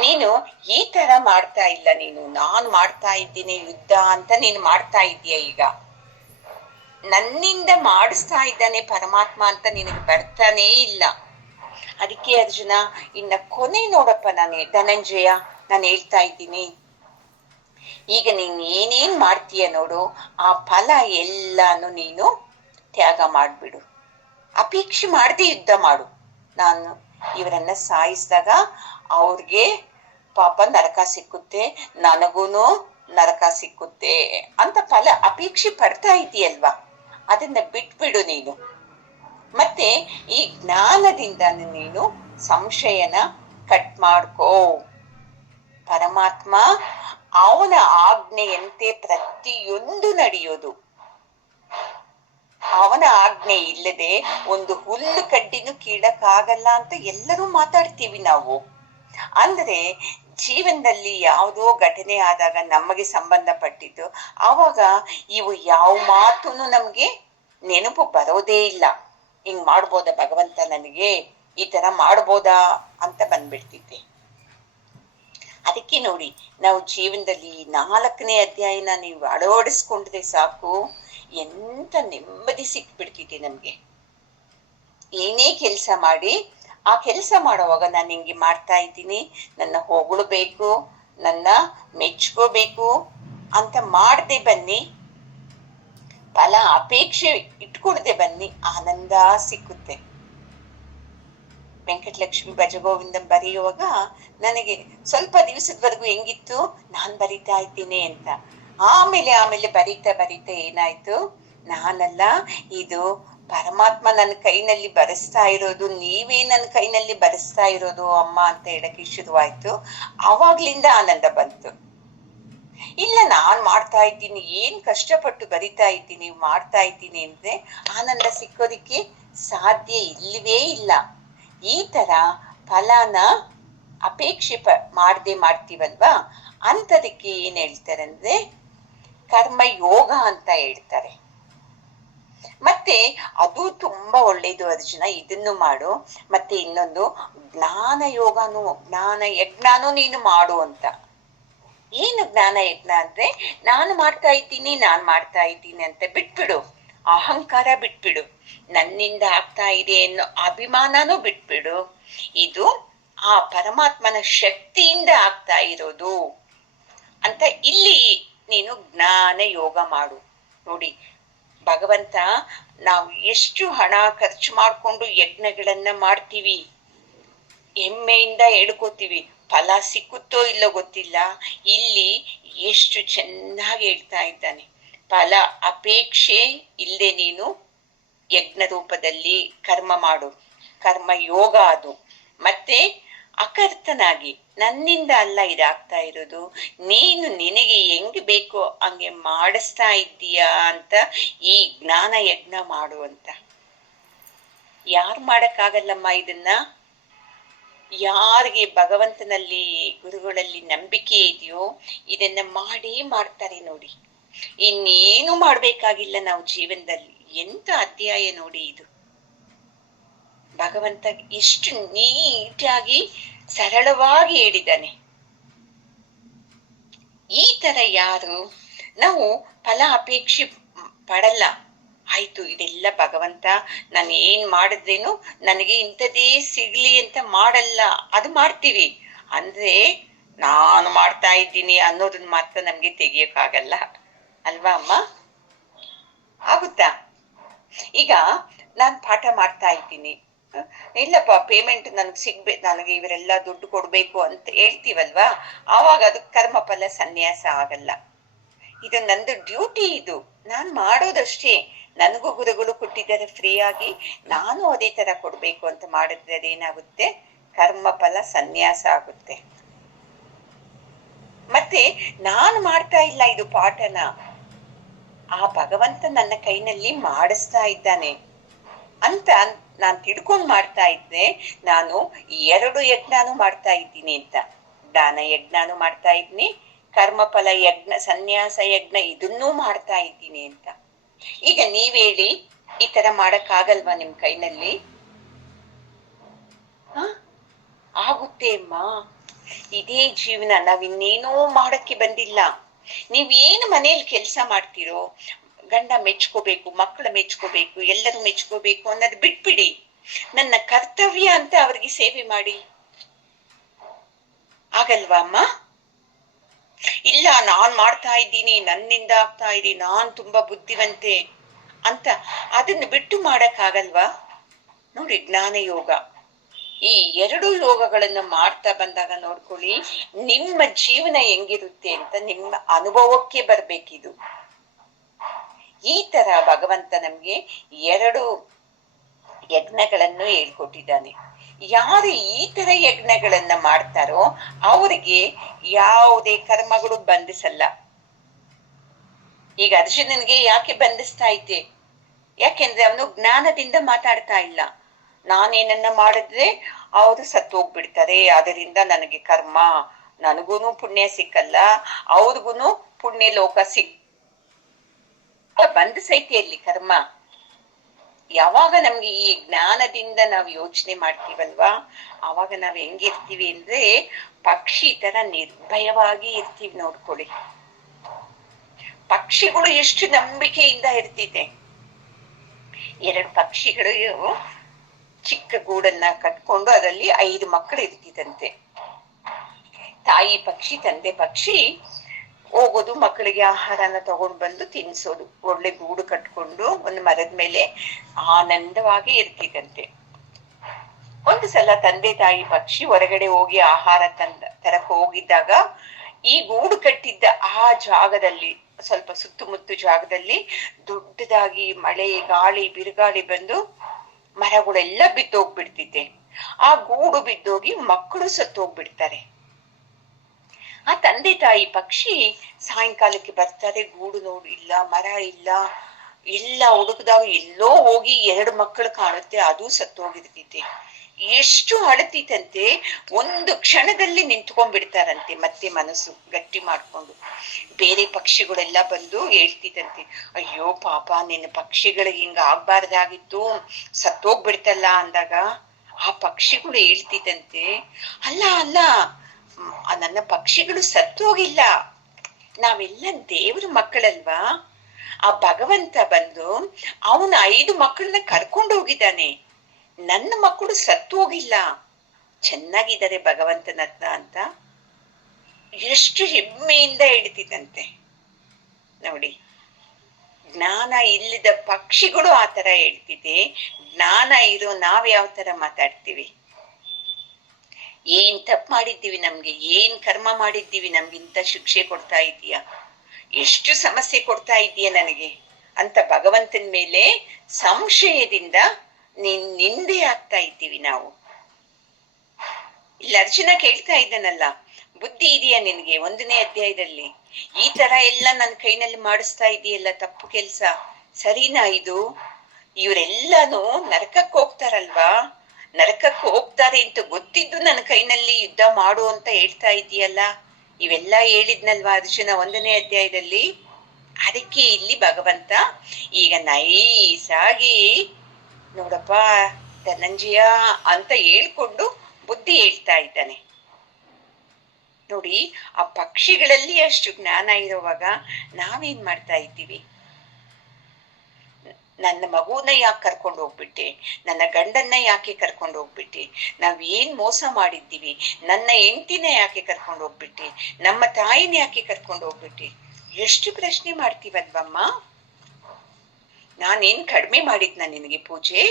ನೀನು ಈ ತರ ಮಾಡ್ತಾ ಇಲ್ಲ, ನೀನು ನಾನು ಮಾಡ್ತಾ ಇದ್ದೀನಿ ಯುದ್ಧ ಅಂತ ನೀನು ಮಾಡ್ತಾ ಇದೀಯ. ಈಗ ನನ್ನಿಂದ ಮಾಡಿಸ್ತಾ ಇದ್ದಾನೆ ಪರಮಾತ್ಮ ಅಂತ ನಿನಗೆ ಬರ್ತಾನೇ ಇಲ್ಲ. ಅದಕ್ಕೆ ಅರ್ಜುನ, ಇನ್ನ ಕೊನೆ ನೋಡಪ್ಪ, ಧನಂಜಯ ನಾನು ಹೇಳ್ತಾ ಇದ್ದೀನಿ, ಈಗ ನೀನ್ ಏನೇನ್ ಮಾಡ್ತೀಯ ನೋಡು, ಆ ಫಲ ಎಲ್ಲಾನು ನೀನು ತ್ಯಾಗ ಮಾಡ್ಬಿಡು. ಅಪೇಕ್ಷೆ ಮಾಡದೆ ಯುದ್ಧ ಮಾಡು. ನಾನು ಇವರನ್ನ ಸಾಯಿಸಿದಾಗ ಅವ್ರಿಗೆ ಪಾಪ ನರಕ ಸಿಕ್ಕುತ್ತೆ, ನನಗೂನು ನರಕ ಸಿಕ್ಕುತ್ತೆ ಅಂತ ಫಲ ಅಪೇಕ್ಷೆ ಪಡ್ತಾ ಇದೆಯಲ್ವಾ, ಅದನ್ನ ಬಿಟ್ಬಿಡು ನೀನು. ಮತ್ತೆ ಈ ಜ್ಞಾನದಿಂದ ನೀನು ಸಂಶಯನ ಕಟ್ ಮಾಡ್ಕೋ. ಪರಮಾತ್ಮ ಅವನ ಆಜ್ಞೆಯಂತೆ ಪ್ರತಿಯೊಂದು ನಡೆಯೋದು. ಅವನ ಆಜ್ಞೆ ಇಲ್ಲದೆ ಒಂದು ಹುಲ್ಲು ಕಡ್ಡಿನೂ ಕೀಳಕ್ಕಾಗಲ್ಲ ಅಂತ ಎಲ್ಲರೂ ಮಾತಾಡ್ತೀವಿ ನಾವು. ಅಂದ್ರೆ ಜೀವನದಲ್ಲಿ ಯಾವುದೋ ಘಟನೆ ಆದಾಗ ನಮಗೆ ಸಂಬಂಧಪಟ್ಟಿದ್ದು, ಆವಾಗ ಇವು ಯಾವ ಮಾತುನು ನಮ್ಗೆ ನೆನಪು ಬರೋದೇ ಇಲ್ಲ. ಹಿಂಗ್ ಮಾಡ್ಬೋದಾ ಭಗವಂತ, ನನಗೆ ಈ ತರ ಮಾಡ್ಬೋದಾ ಅಂತ ಬಂದ್ಬಿಡ್ತಿದ್ದೆ. ಅದಕ್ಕೆ ನೋಡಿ, ನಾವು ಜೀವನದಲ್ಲಿ 4ನೇ ಅಧ್ಯಾಯನ ನೀವು ಅಳವಡಿಸ್ಕೊಂಡ್ರೆ ಸಾಕು, ಎಂತ ನೆಮ್ಮದಿ ಸಿಕ್ಬಿಡ್ತಿದೆ ನಮ್ಗೆ. ಏನೇ ಕೆಲಸ ಮಾಡಿ, ಆ ಕೆಲಸ ಮಾಡುವಾಗ ನಾನು ಹಿಂಗೆ ಮಾಡ್ತಾ ಇದ್ದೀನಿ, ನನ್ನ ಹೊಗಳ್ಬೇಕು, ನನ್ನ ಮೆಚ್ಕೋಬೇಕು ಅಂತ ಮಾಡದೆ ಬನ್ನಿ, ಫಲ ಅಪೇಕ್ಷೆ ಇಟ್ಕೊಳ್ದೆ ಬನ್ನಿ, ಆನಂದ ಸಿಕ್ಕುತ್ತೆ. ವೆಂಕಟಲಕ್ಷ್ಮಿ ಭಜಗೋವಿಂದಂ ಬರೆಯುವಾಗ ನನಗೆ ಸ್ವಲ್ಪ ದಿವಸದವರೆಗೂ ಹೆಂಗಿತ್ತು, ನಾನ್ ಬರಿತಾ ಇದ್ದೀನಿ ಅಂತ. ಆಮೇಲೆ ಬರೀತಾ ಏನಾಯ್ತು, ನಾನಲ್ಲ, ಇದು ಪರಮಾತ್ಮ ನನ್ನ ಕೈನಲ್ಲಿ ಬರೆಸ್ತಾ ಇರೋದು, ನೀವೇ ನನ್ನ ಕೈನಲ್ಲಿ ಬರೆಸ್ತಾ ಇರೋದು ಅಮ್ಮ ಅಂತ ಹೇಳಕ್ಕೆ ಶುರುವಾಯ್ತು. ಆವಾಗ್ಲಿಂದ ಆನಂದ ಬಂತು. ಇಲ್ಲ ನಾನ್ ಮಾಡ್ತಾ ಇದ್ದೀನಿ, ಏನ್ ಕಷ್ಟಪಟ್ಟು ಬರಿತಾ ಇದ್ದೀನಿ, ಮಾಡ್ತಾ ಇದ್ದೀನಿ ಅಂದ್ರೆ ಆನಂದ ಸಿಕ್ಕೋದಿಕ್ಕೆ ಸಾಧ್ಯ ಇಲ್ಲವೇ ಇಲ್ಲ. ಈ ತರ ಫಲನ ಅಪೇಕ್ಷೆ ಮಾಡದೆ ಮಾಡ್ತೀವಲ್ವಾ, ಅಂತದಕ್ಕೆ ಏನ್ ಹೇಳ್ತಾರೆ ಅಂದ್ರೆ ಕರ್ಮ ಯೋಗ ಅಂತ ಹೇಳ್ತಾರೆ. ಮತ್ತೆ ಅದು ತುಂಬಾ ಒಳ್ಳೇದು ಅರ್ಜುನ, ಇದನ್ನು ಮಾಡು. ಮತ್ತೆ ಇನ್ನೊಂದು ಜ್ಞಾನ ಯೋಗನು, ಜ್ಞಾನ ಯಜ್ಞಾನು ನೀನು ಮಾಡು ಅಂತ. ಏನು ಜ್ಞಾನ ಯಜ್ಞ ಅಂದ್ರೆ, ನಾನು ಮಾಡ್ತಾ ಇದ್ದೀನಿ ಅಂತ ಬಿಟ್ಬಿಡು. ಅಹಂಕಾರ ಬಿಟ್ಬಿಡು, ನನ್ನಿಂದ ಆಗ್ತಾ ಇದೆ ಅನ್ನೋ ಅಭಿಮಾನನೂ ಬಿಟ್ಬಿಡು. ಇದು ಆ ಪರಮಾತ್ಮನ ಶಕ್ತಿಯಿಂದ ಆಗ್ತಾ ಇರೋದು ಅಂತ ಇಲ್ಲಿ ನೀನು ಜ್ಞಾನ ಯೋಗ ಮಾಡು. ನೋಡಿ ಭಗವಂತ, ನಾವು ಎಷ್ಟು ಹಣ ಖರ್ಚು ಮಾಡ್ಕೊಂಡು ಯಜ್ಞಗಳನ್ನ ಮಾಡ್ತೀವಿ, ಹೆಮ್ಮೆಯಿಂದ ಹೇಳ್ಕೋತೀವಿ, ಫಲ ಸಿಕ್ಕುತ್ತೋ ಇಲ್ಲೋ ಗೊತ್ತಿಲ್ಲ. ಇಲ್ಲಿ ಎಷ್ಟು ಚೆನ್ನಾಗಿ ಹೇಳ್ತಾ ಇದ್ದಾನೆ, ಫಲ ಅಪೇಕ್ಷೆ ಇಲ್ಲದೆ ನೀನು ಯಜ್ಞ ರೂಪದಲ್ಲಿ ಕರ್ಮ ಮಾಡು, ಕರ್ಮ ಯೋಗ ಅದು. ಮತ್ತೆ ಅಕರ್ತನಾಗಿ, ನನ್ನಿಂದ ಅಲ್ಲ ಇದಾಗ್ತಾ ಇರೋದು, ನೀನು ನಿನಗೆ ಹೆಂಗ್ ಬೇಕೋ ಹಂಗೆ ಮಾಡಿಸ್ತಾ ಇದ್ದೀಯಾ ಅಂತ ಈ ಜ್ಞಾನ ಯಜ್ಞ ಮಾಡು ಅಂತ. ಯಾರು ಮಾಡಕ್ಕಾಗಲ್ಲಮ್ಮ ಇದನ್ನ. ಯಾರಿಗೆ ಭಗವಂತನಲ್ಲಿ ಗುರುಗಳಲ್ಲಿ ನಂಬಿಕೆ ಇದೆಯೋ ಇದನ್ನ ಮಾಡ್ತಾರೆ ನೋಡಿ. ಇನ್ನೇನು ಮಾಡ್ಬೇಕಾಗಿಲ್ಲ ನಾವು ಜೀವನದಲ್ಲಿ. ಎಂತ ಅಧ್ಯಾಯ ನೋಡಿ ಇದು. ಭಗವಂತ ಎಷ್ಟು ನೀಟಾಗಿ ಸರಳವಾಗಿ ಹೇಳಿದ್ದಾನೆ. ಈ ತರ ಯಾರು ನಾವು ಫಲ ಅಪೇಕ್ಷೆ ಪಡಲ್ಲ. ಆಯ್ತು, ಇದೆಲ್ಲ ಭಗವಂತ ನಾನು ಏನ್ ಮಾಡಿದ್ರೇನು ನನಗೆ ಇಂಥದೇ ಸಿಗ್ಲಿ ಅಂತ ಮಾಡಲ್ಲ, ಅದು ಮಾಡ್ತೀವಿ. ಅಂದ್ರೆ ನಾನು ಮಾಡ್ತಾ ಇದ್ದೀನಿ ಅನ್ನೋದನ್ನ ಮಾತ್ರ ನಮ್ಗೆ ತೆಗಿಯಕ್ಕಾಗಲ್ಲ ಅಲ್ವಾ ಅಮ್ಮ? ಆಗುತ್ತಾ? ಈಗ ನಾನ್ ಪಾಠ ಮಾಡ್ತಾ ಇದ್ದೀನಿ, ಇಲ್ಲಪ್ಪ ಪೇಮೆಂಟ್ ನನಗೆ ಇವರೆಲ್ಲ ದುಡ್ಡು ಕೊಡ್ಬೇಕು ಅಂತ ಹೇಳ್ತೀವಲ್ವಾ, ಆವಾಗ ಅದು ಕರ್ಮಫಲ ಸನ್ಯಾಸ ಆಗಲ್ಲ. ಇದು ನಂದು ಡ್ಯೂಟಿ, ಇದು ನಾನ್ ಮಾಡೋದಷ್ಟೇ. ನನಗೂ ಗುರುಗಳು ಕೊಟ್ಟಿದ್ದಾರೆ ಫ್ರೀ ಆಗಿ, ನಾನು ಅದೇ ತರ ಕೊಡ್ಬೇಕು ಅಂತ ಮಾಡಿದ್ರೆ ಅದೇನಾಗುತ್ತೆ, ಕರ್ಮಫಲ ಸನ್ಯಾಸ ಆಗುತ್ತೆ. ಮತ್ತೆ ನಾನು ಮಾಡ್ತಾ ಇಲ್ಲ ಇದು ಪಾಠನ, ಆ ಭಗವಂತ ನನ್ನ ಕೈನಲ್ಲಿ ಮಾಡಿಸ್ತಾ ಇದ್ದಾನೆ ಅಂತ ನಾನ್ ತಿಳ್ಕೊಂಡ್ ಮಾಡ್ತಾ ಇದ್ದೆ. ನಾನು 2 ಯಜ್ಞಾನು ಮಾಡ್ತಾ ಇದ್ದೀನಿ ಅಂತ. ದಾನ ಯಜ್ಞಾನು ಮಾಡ್ತಾ ಇದ್ದೀನಿ, ಕರ್ಮಫಲ ಯಜ್ಞ, ಸನ್ಯಾಸ ಯಜ್ಞ ಇದನ್ನೂ ಮಾಡ್ತಾ ಇದ್ದೀನಿ ಅಂತ. ಈಗ ನೀವೇಳಿ, ಈ ತರ ಮಾಡಕ್ಕಾಗಲ್ವಾ ನಿಮ್ ಕೈನಲ್ಲಿ? ಆಗುತ್ತೆ ಅಮ್ಮ. ಇದೇ ಜೀವನ, ನಾವಿನ್ನೇನೋ ಮಾಡಕ್ಕೆ ಬಂದಿಲ್ಲ. ನೀವೇನು ಮನೇಲಿ ಕೆಲ್ಸ ಮಾಡ್ತೀರೋ, ಗಂಡ ಮೆಚ್ಕೋಬೇಕು, ಮಕ್ಕಳು ಮೆಚ್ಕೋಬೇಕು, ಎಲ್ಲರೂ ಮೆಚ್ಕೋಬೇಕು ಅನ್ನೋದು ಬಿಟ್ಬಿಡಿ. ನನ್ನ ಕರ್ತವ್ಯ ಅಂತ ಅವ್ರಿಗೆ ಸೇವೆ ಮಾಡಿ. ಆಗಲ್ವಾ ಅಮ್ಮ? ಇಲ್ಲ, ನಾನ್ ಮಾಡ್ತಾ ಇದ್ದೀನಿ, ನನ್ನಿಂದ ಆಗ್ತಾ ಇದೆ, ನಾನ್ ತುಂಬಾ ಬುದ್ಧಿವಂತೆ ಅಂತ ಅದನ್ನ ಬಿಟ್ಟು ಮಾಡಕ್ ಆಗಲ್ವಾ? ನೋಡಿ, ಜ್ಞಾನ ಯೋಗ, ಈ 2 ಯೋಗಗಳನ್ನ ಮಾಡ್ತಾ ಬಂದಾಗ ನೋಡ್ಕೊಳ್ಳಿ, ನಿಮ್ಮ ಜೀವನ ಹೆಂಗಿರುತ್ತೆ ಅಂತ ನಿಮ್ಮ ಅನುಭವಕ್ಕೆ ಬರ್ಬೇಕಿದು. ಈ ತರ ಭಗವಂತ ನಮ್ಗೆ 2 ಯಜ್ಞಗಳನ್ನು ಹೇಳ್ಕೊಟ್ಟಿದ್ದಾನೆ. ಯಾರು ಈ ತರ ಯಜ್ಞಗಳನ್ನ ಮಾಡ್ತಾರೋ ಅವರಿಗೆ ಯಾವುದೇ ಕರ್ಮಗಳು ಬಂಧಿಸಲ್ಲ. ಈಗ ಅರ್ಜುನನ್ಗೆ ಯಾಕೆ ಬಂಧಿಸ್ತಾ ಐತೆ? ಯಾಕೆಂದ್ರೆ ಅವನು ಜ್ಞಾನದಿಂದ ಮಾತಾಡ್ತಾ ಇಲ್ಲ. ನಾನೇನನ್ನ ಮಾಡಿದ್ರೆ ಅವರು ಸತ್ತು ಹೋಗ್ಬಿಡ್ತಾರೆ, ಅದರಿಂದ ನನಗೆ ಕರ್ಮ, ನನಗೂನು ಪುಣ್ಯ ಸಿಕ್ಕಲ್ಲ, ಅವ್ರಿಗೂನು ಪುಣ್ಯ ಲೋಕ ಬಂಧಿಸೈತಿ ಅಲ್ಲಿ ಕರ್ಮ. ಯಾವಾಗ ನಮ್ಗೆ ಈ ಜ್ಞಾನದಿಂದ ನಾವು ಯೋಚನೆ ಮಾಡ್ತೀವಲ್ವಾ, ಅವಾಗ ನಾವ್ ಹೆಂಗಿರ್ತೀವಿ ಅಂದ್ರೆ ಪಕ್ಷಿ ತರ ನಿರ್ಭಯವಾಗಿ ಇರ್ತೀವಿ. ನೋಡ್ಕೊಳ್ಳಿ, ಪಕ್ಷಿಗಳು ಎಷ್ಟು ನಂಬಿಕೆಯಿಂದ ಇರ್ತಿದೆ. 2 ಪಕ್ಷಿಗಳು ಚಿಕ್ಕ ಗೂಡನ್ನ ಕಟ್ಕೊಂಡು ಅದರಲ್ಲಿ 5 ಮಕ್ಕಳು ಇರ್ತಿದಂತೆ. ತಾಯಿ ಪಕ್ಷಿ, ತಂದೆ ಪಕ್ಷಿ ಹೋಗೋದು, ಮಕ್ಕಳಿಗೆ ಆಹಾರನ ತಗೊಂಡು ಬಂದು ತಿನ್ಸೋದು, ಒಳ್ಳೆ ಗೂಡು ಕಟ್ಕೊಂಡು ಒಂದು ಮರದ ಮೇಲೆ ಆನಂದವಾಗಿ ಇರ್ತಿದಂತೆ. ಒಂದು ಸಲ ತಂದೆ ತಾಯಿ ಪಕ್ಷಿ ಹೊರಗಡೆ ಹೋಗಿ ಆಹಾರ ತರಕ್ ಹೋಗಿದ್ದಾಗ, ಈ ಗೂಡು ಕಟ್ಟಿದ್ದ ಆ ಜಾಗದಲ್ಲಿ, ಸ್ವಲ್ಪ ಸುತ್ತಮುತ್ತ ಜಾಗದಲ್ಲಿ ದೊಡ್ಡದಾಗಿ ಮಳೆ, ಗಾಳಿ, ಬಿರುಗಾಳಿ ಬಂದು ಮರಗಳೆಲ್ಲ ಬಿದ್ದೋಗ್ಬಿಡ್ತಿದ್ದೆ. ಆ ಗೂಡು ಬಿದ್ದೋಗಿ ಮಕ್ಕಳು ಸತ್ತೋಗ್ಬಿಡ್ತಾರೆ. ಆ ತಂದೆ ತಾಯಿ ಪಕ್ಷಿ ಸಾಯಂಕಾಲಕ್ಕೆ ಬರ್ತಾರೆ, ಗೂಡು ನೋಡಿ ಇಲ್ಲ, ಮರ ಇಲ್ಲ, ಎಲ್ಲ ಹುಡುಕದಾಗ ಎಲ್ಲೋ ಹೋಗಿ 2 ಮಕ್ಕಳು ಕಾಣುತ್ತೆ, ಅದು ಸತ್ತೋಗಿರ್ತಿದ್ದೆ. ಎಷ್ಟು ಅಳತಿತ್ತಂತೆ, ಒಂದು ಕ್ಷಣದಲ್ಲಿ ನಿಂತ್ಕೊಂಡ್ಬಿಡ್ತಾರಂತೆ, ಮತ್ತೆ ಮನಸ್ಸು ಗಟ್ಟಿ ಮಾಡ್ಕೊಂಡು. ಬೇರೆ ಪಕ್ಷಿಗಳೆಲ್ಲ ಬಂದು ಹೇಳ್ತಿದ್ದಂತೆ, ಅಯ್ಯೋ ಪಾಪ, ನಿನ್ನ ಪಕ್ಷಿಗಳಿಗೆ ಹಿಂಗ ಆಗ್ಬಾರ್ದಾಗಿತ್ತು, ಸತ್ತೋಗ್ಬಿಡ್ತಲ್ಲ ಅಂದಾಗ ಆ ಪಕ್ಷಿಗಳು ಹೇಳ್ತಿದ್ದಂತೆ, ಅಲ್ಲ ಅಲ್ಲ, ನನ್ನ ಪಕ್ಷಿಗಳು ಸತ್ತೋಗಿಲ್ಲ, ನಾವೆಲ್ಲ ದೇವ್ರ ಮಕ್ಕಳಲ್ವಾ, ಆ ಭಗವಂತ ಬಂದು ಅವನ 5 ಮಕ್ಕಳನ್ನ ಕರ್ಕೊಂಡು ಹೋಗಿದ್ದಾನೆ, ನನ್ನ ಮಕ್ಕಳು ಸತ್ತು ಹೋಗಿಲ್ಲ, ಚೆನ್ನಾಗಿದ್ದಾರೆ ಭಗವಂತನ ಹತ್ರ ಅಂತ ಎಷ್ಟು ಹೆಮ್ಮೆಯಿಂದ ಹೇಳ್ತಿದ್ದಂತೆ. ನೋಡಿ, ಜ್ಞಾನ ಇಲ್ಲದ ಪಕ್ಷಿಗಳು ಆ ತರ ಹೇಳ್ತಿದೆ, ಜ್ಞಾನ ಇರೋ ನಾವ್ ಯಾವ ತರ ಮಾತಾಡ್ತೀವಿ? ಏನ್ ತಪ್ಪು ಮಾಡಿದ್ದೀವಿ, ನಮ್ಗೆ ಏನ್ ಕರ್ಮ ಮಾಡಿದ್ದೀವಿ, ನಮ್ಗಿಂತ ಶಿಕ್ಷೆ ಕೊಡ್ತಾ ಇದೀಯಾ, ಎಷ್ಟು ಸಮಸ್ಯೆ ಕೊಡ್ತಾ ಇದೀಯ ನನಗೆ ಅಂತ ಭಗವಂತನ ಮೇಲೆ ಸಂಶಯದಿಂದ ನಿಂದೆ ಆಗ್ತಾ ಇದ್ದೀವಿ ನಾವು. ಇಲ್ಲಿ ಅರ್ಜುನ ಕೇಳ್ತಾ ಇದ್ದಾನಲ್ಲ, ಬುದ್ಧಿ ಇದೆಯಾ ನಿನ್ಗೆ? 1ನೇ ಅಧ್ಯಾಯದಲ್ಲಿ ಈ ತರ ಎಲ್ಲ ನನ್ನ ಕೈನಲ್ಲಿ ಮಾಡಿಸ್ತಾ ಇದೆಯಲ್ಲ, ತಪ್ಪು ಕೆಲ್ಸ, ಸರಿನಾ ಇದು? ಇವರೆಲ್ಲಾನು ನರಕಕ್ಕೆ ಹೋಗ್ತಾರಲ್ವಾ, ನರಕಕ್ಕೆ ಹೋಗ್ತಾರೆ ಅಂತ ಗೊತ್ತಿದ್ದು ನನ್ನ ಕೈನಲ್ಲಿ ಯುದ್ಧ ಮಾಡು ಅಂತ ಹೇಳ್ತಾ ಇದೆಯಲ್ಲ, ಇವೆಲ್ಲ ಹೇಳಿದ್ನಲ್ವಾ ಅರ್ಜುನ 1ನೇ ಅಧ್ಯಾಯದಲ್ಲಿ. ಅದಕ್ಕೆ ಇಲ್ಲಿ ಭಗವಂತ ಈಗ ನೈಸಾಗಿ, ನೋಡಪ್ಪ ಧನಂಜಯ ಅಂತ ಹೇಳ್ಕೊಂಡು ಬುದ್ಧಿ ಹೇಳ್ತಾ ಇದ್ದಾನೆ. ನೋಡಿ, ಆ ಪಕ್ಷಿಗಳಲ್ಲಿ ಅಷ್ಟು ಜ್ಞಾನ ಇರುವಾಗ ನಾವೇನ್ ಮಾಡ್ತಾ ಇದ್ದೀವಿ? ನನ್ನ ಮಗುನ ಯಾಕೆ ಕರ್ಕೊಂಡು ಹೋಗ್ಬಿಟ್ಟೆ, ನನ್ನ ಗಂಡನ್ನ ಯಾಕೆ ಕರ್ಕೊಂಡು ಹೋಗ್ಬಿಟ್ಟೆ, ನಾವ್ ಏನ್ ಮೋಸ ಮಾಡಿದ್ದೀವಿ, ನನ್ನ ಹೆಂಡತಿನ ಯಾಕೆ ಕರ್ಕೊಂಡು ಹೋಗ್ಬಿಟ್ಟೆ, ನಮ್ಮ ತಾಯಿನ ಯಾಕೆ ಕರ್ಕೊಂಡು ಹೋಗ್ಬಿಟ್ಟೆ, ಎಷ್ಟು ಪ್ರಶ್ನೆ ಮಾಡ್ತೀವಲ್ವಮ್ಮ? ನಾನೇನ್ ಕಡಿಮೆ ಮಾಡಿದ್ನ ನಿನಗೆ ಪೂಜೆ?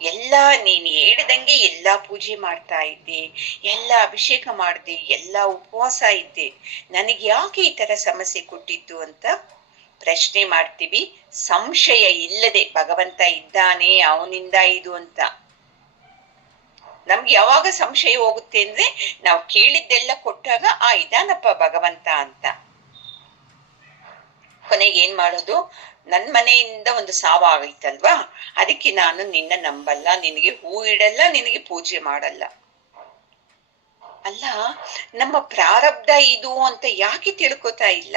ಎಲ್ಲಾ ನೀನ್ ಹೇಳಿದಂಗೆ ಎಲ್ಲಾ ಪೂಜೆ ಮಾಡ್ತಾ ಇದ್ದೆ, ಎಲ್ಲಾ ಅಭಿಷೇಕ ಮಾಡ್ದೆ, ಎಲ್ಲಾ ಉಪವಾಸ ಇದ್ದೆ, ನನಗೆ ಯಾಕೆ ಈ ತರ ಸಮಸ್ಯೆ ಕೊಟ್ಟಿದ್ದು ಅಂತ ಪ್ರಶ್ನೆ ಮಾಡ್ತೀವಿ, ಸಂಶಯ ಇಲ್ಲದೆ ಭಗವಂತ ಇದ್ದಾನೆ, ಅವನಿಂದ ಇದು ಅಂತ. ನಮ್ಗೆ ಯಾವಾಗ ಸಂಶಯ ಹೋಗುತ್ತೆ ಅಂದ್ರೆ ನಾವು ಕೇಳಿದ್ದೆಲ್ಲ ಕೊಟ್ಟಾಗ ಇದಾನಪ್ಪ ಭಗವಂತ ಅಂತ. ಕೊನೆಗೆ ಏನ್ ಮಾಡೋದು, ನನ್ ಮನೆಯಿಂದ ಒಂದು ಸಾವು ಆಗೈತಲ್ವಾ, ಅದಕ್ಕೆ ನಾನು ನಿನ್ನ ನಂಬಲ್ಲ, ನಿನಗೆ ಹೂ ಇಡಲ್ಲ, ನಿನಗೆ ಪೂಜೆ ಮಾಡಲ್ಲ. ಅಲ್ಲ, ನಮ್ಮ ಪ್ರಾರಬ್ಧ ಇದು ಅಂತ ಯಾಕೆ ತಿಳ್ಕೊತಾ ಇಲ್ಲ?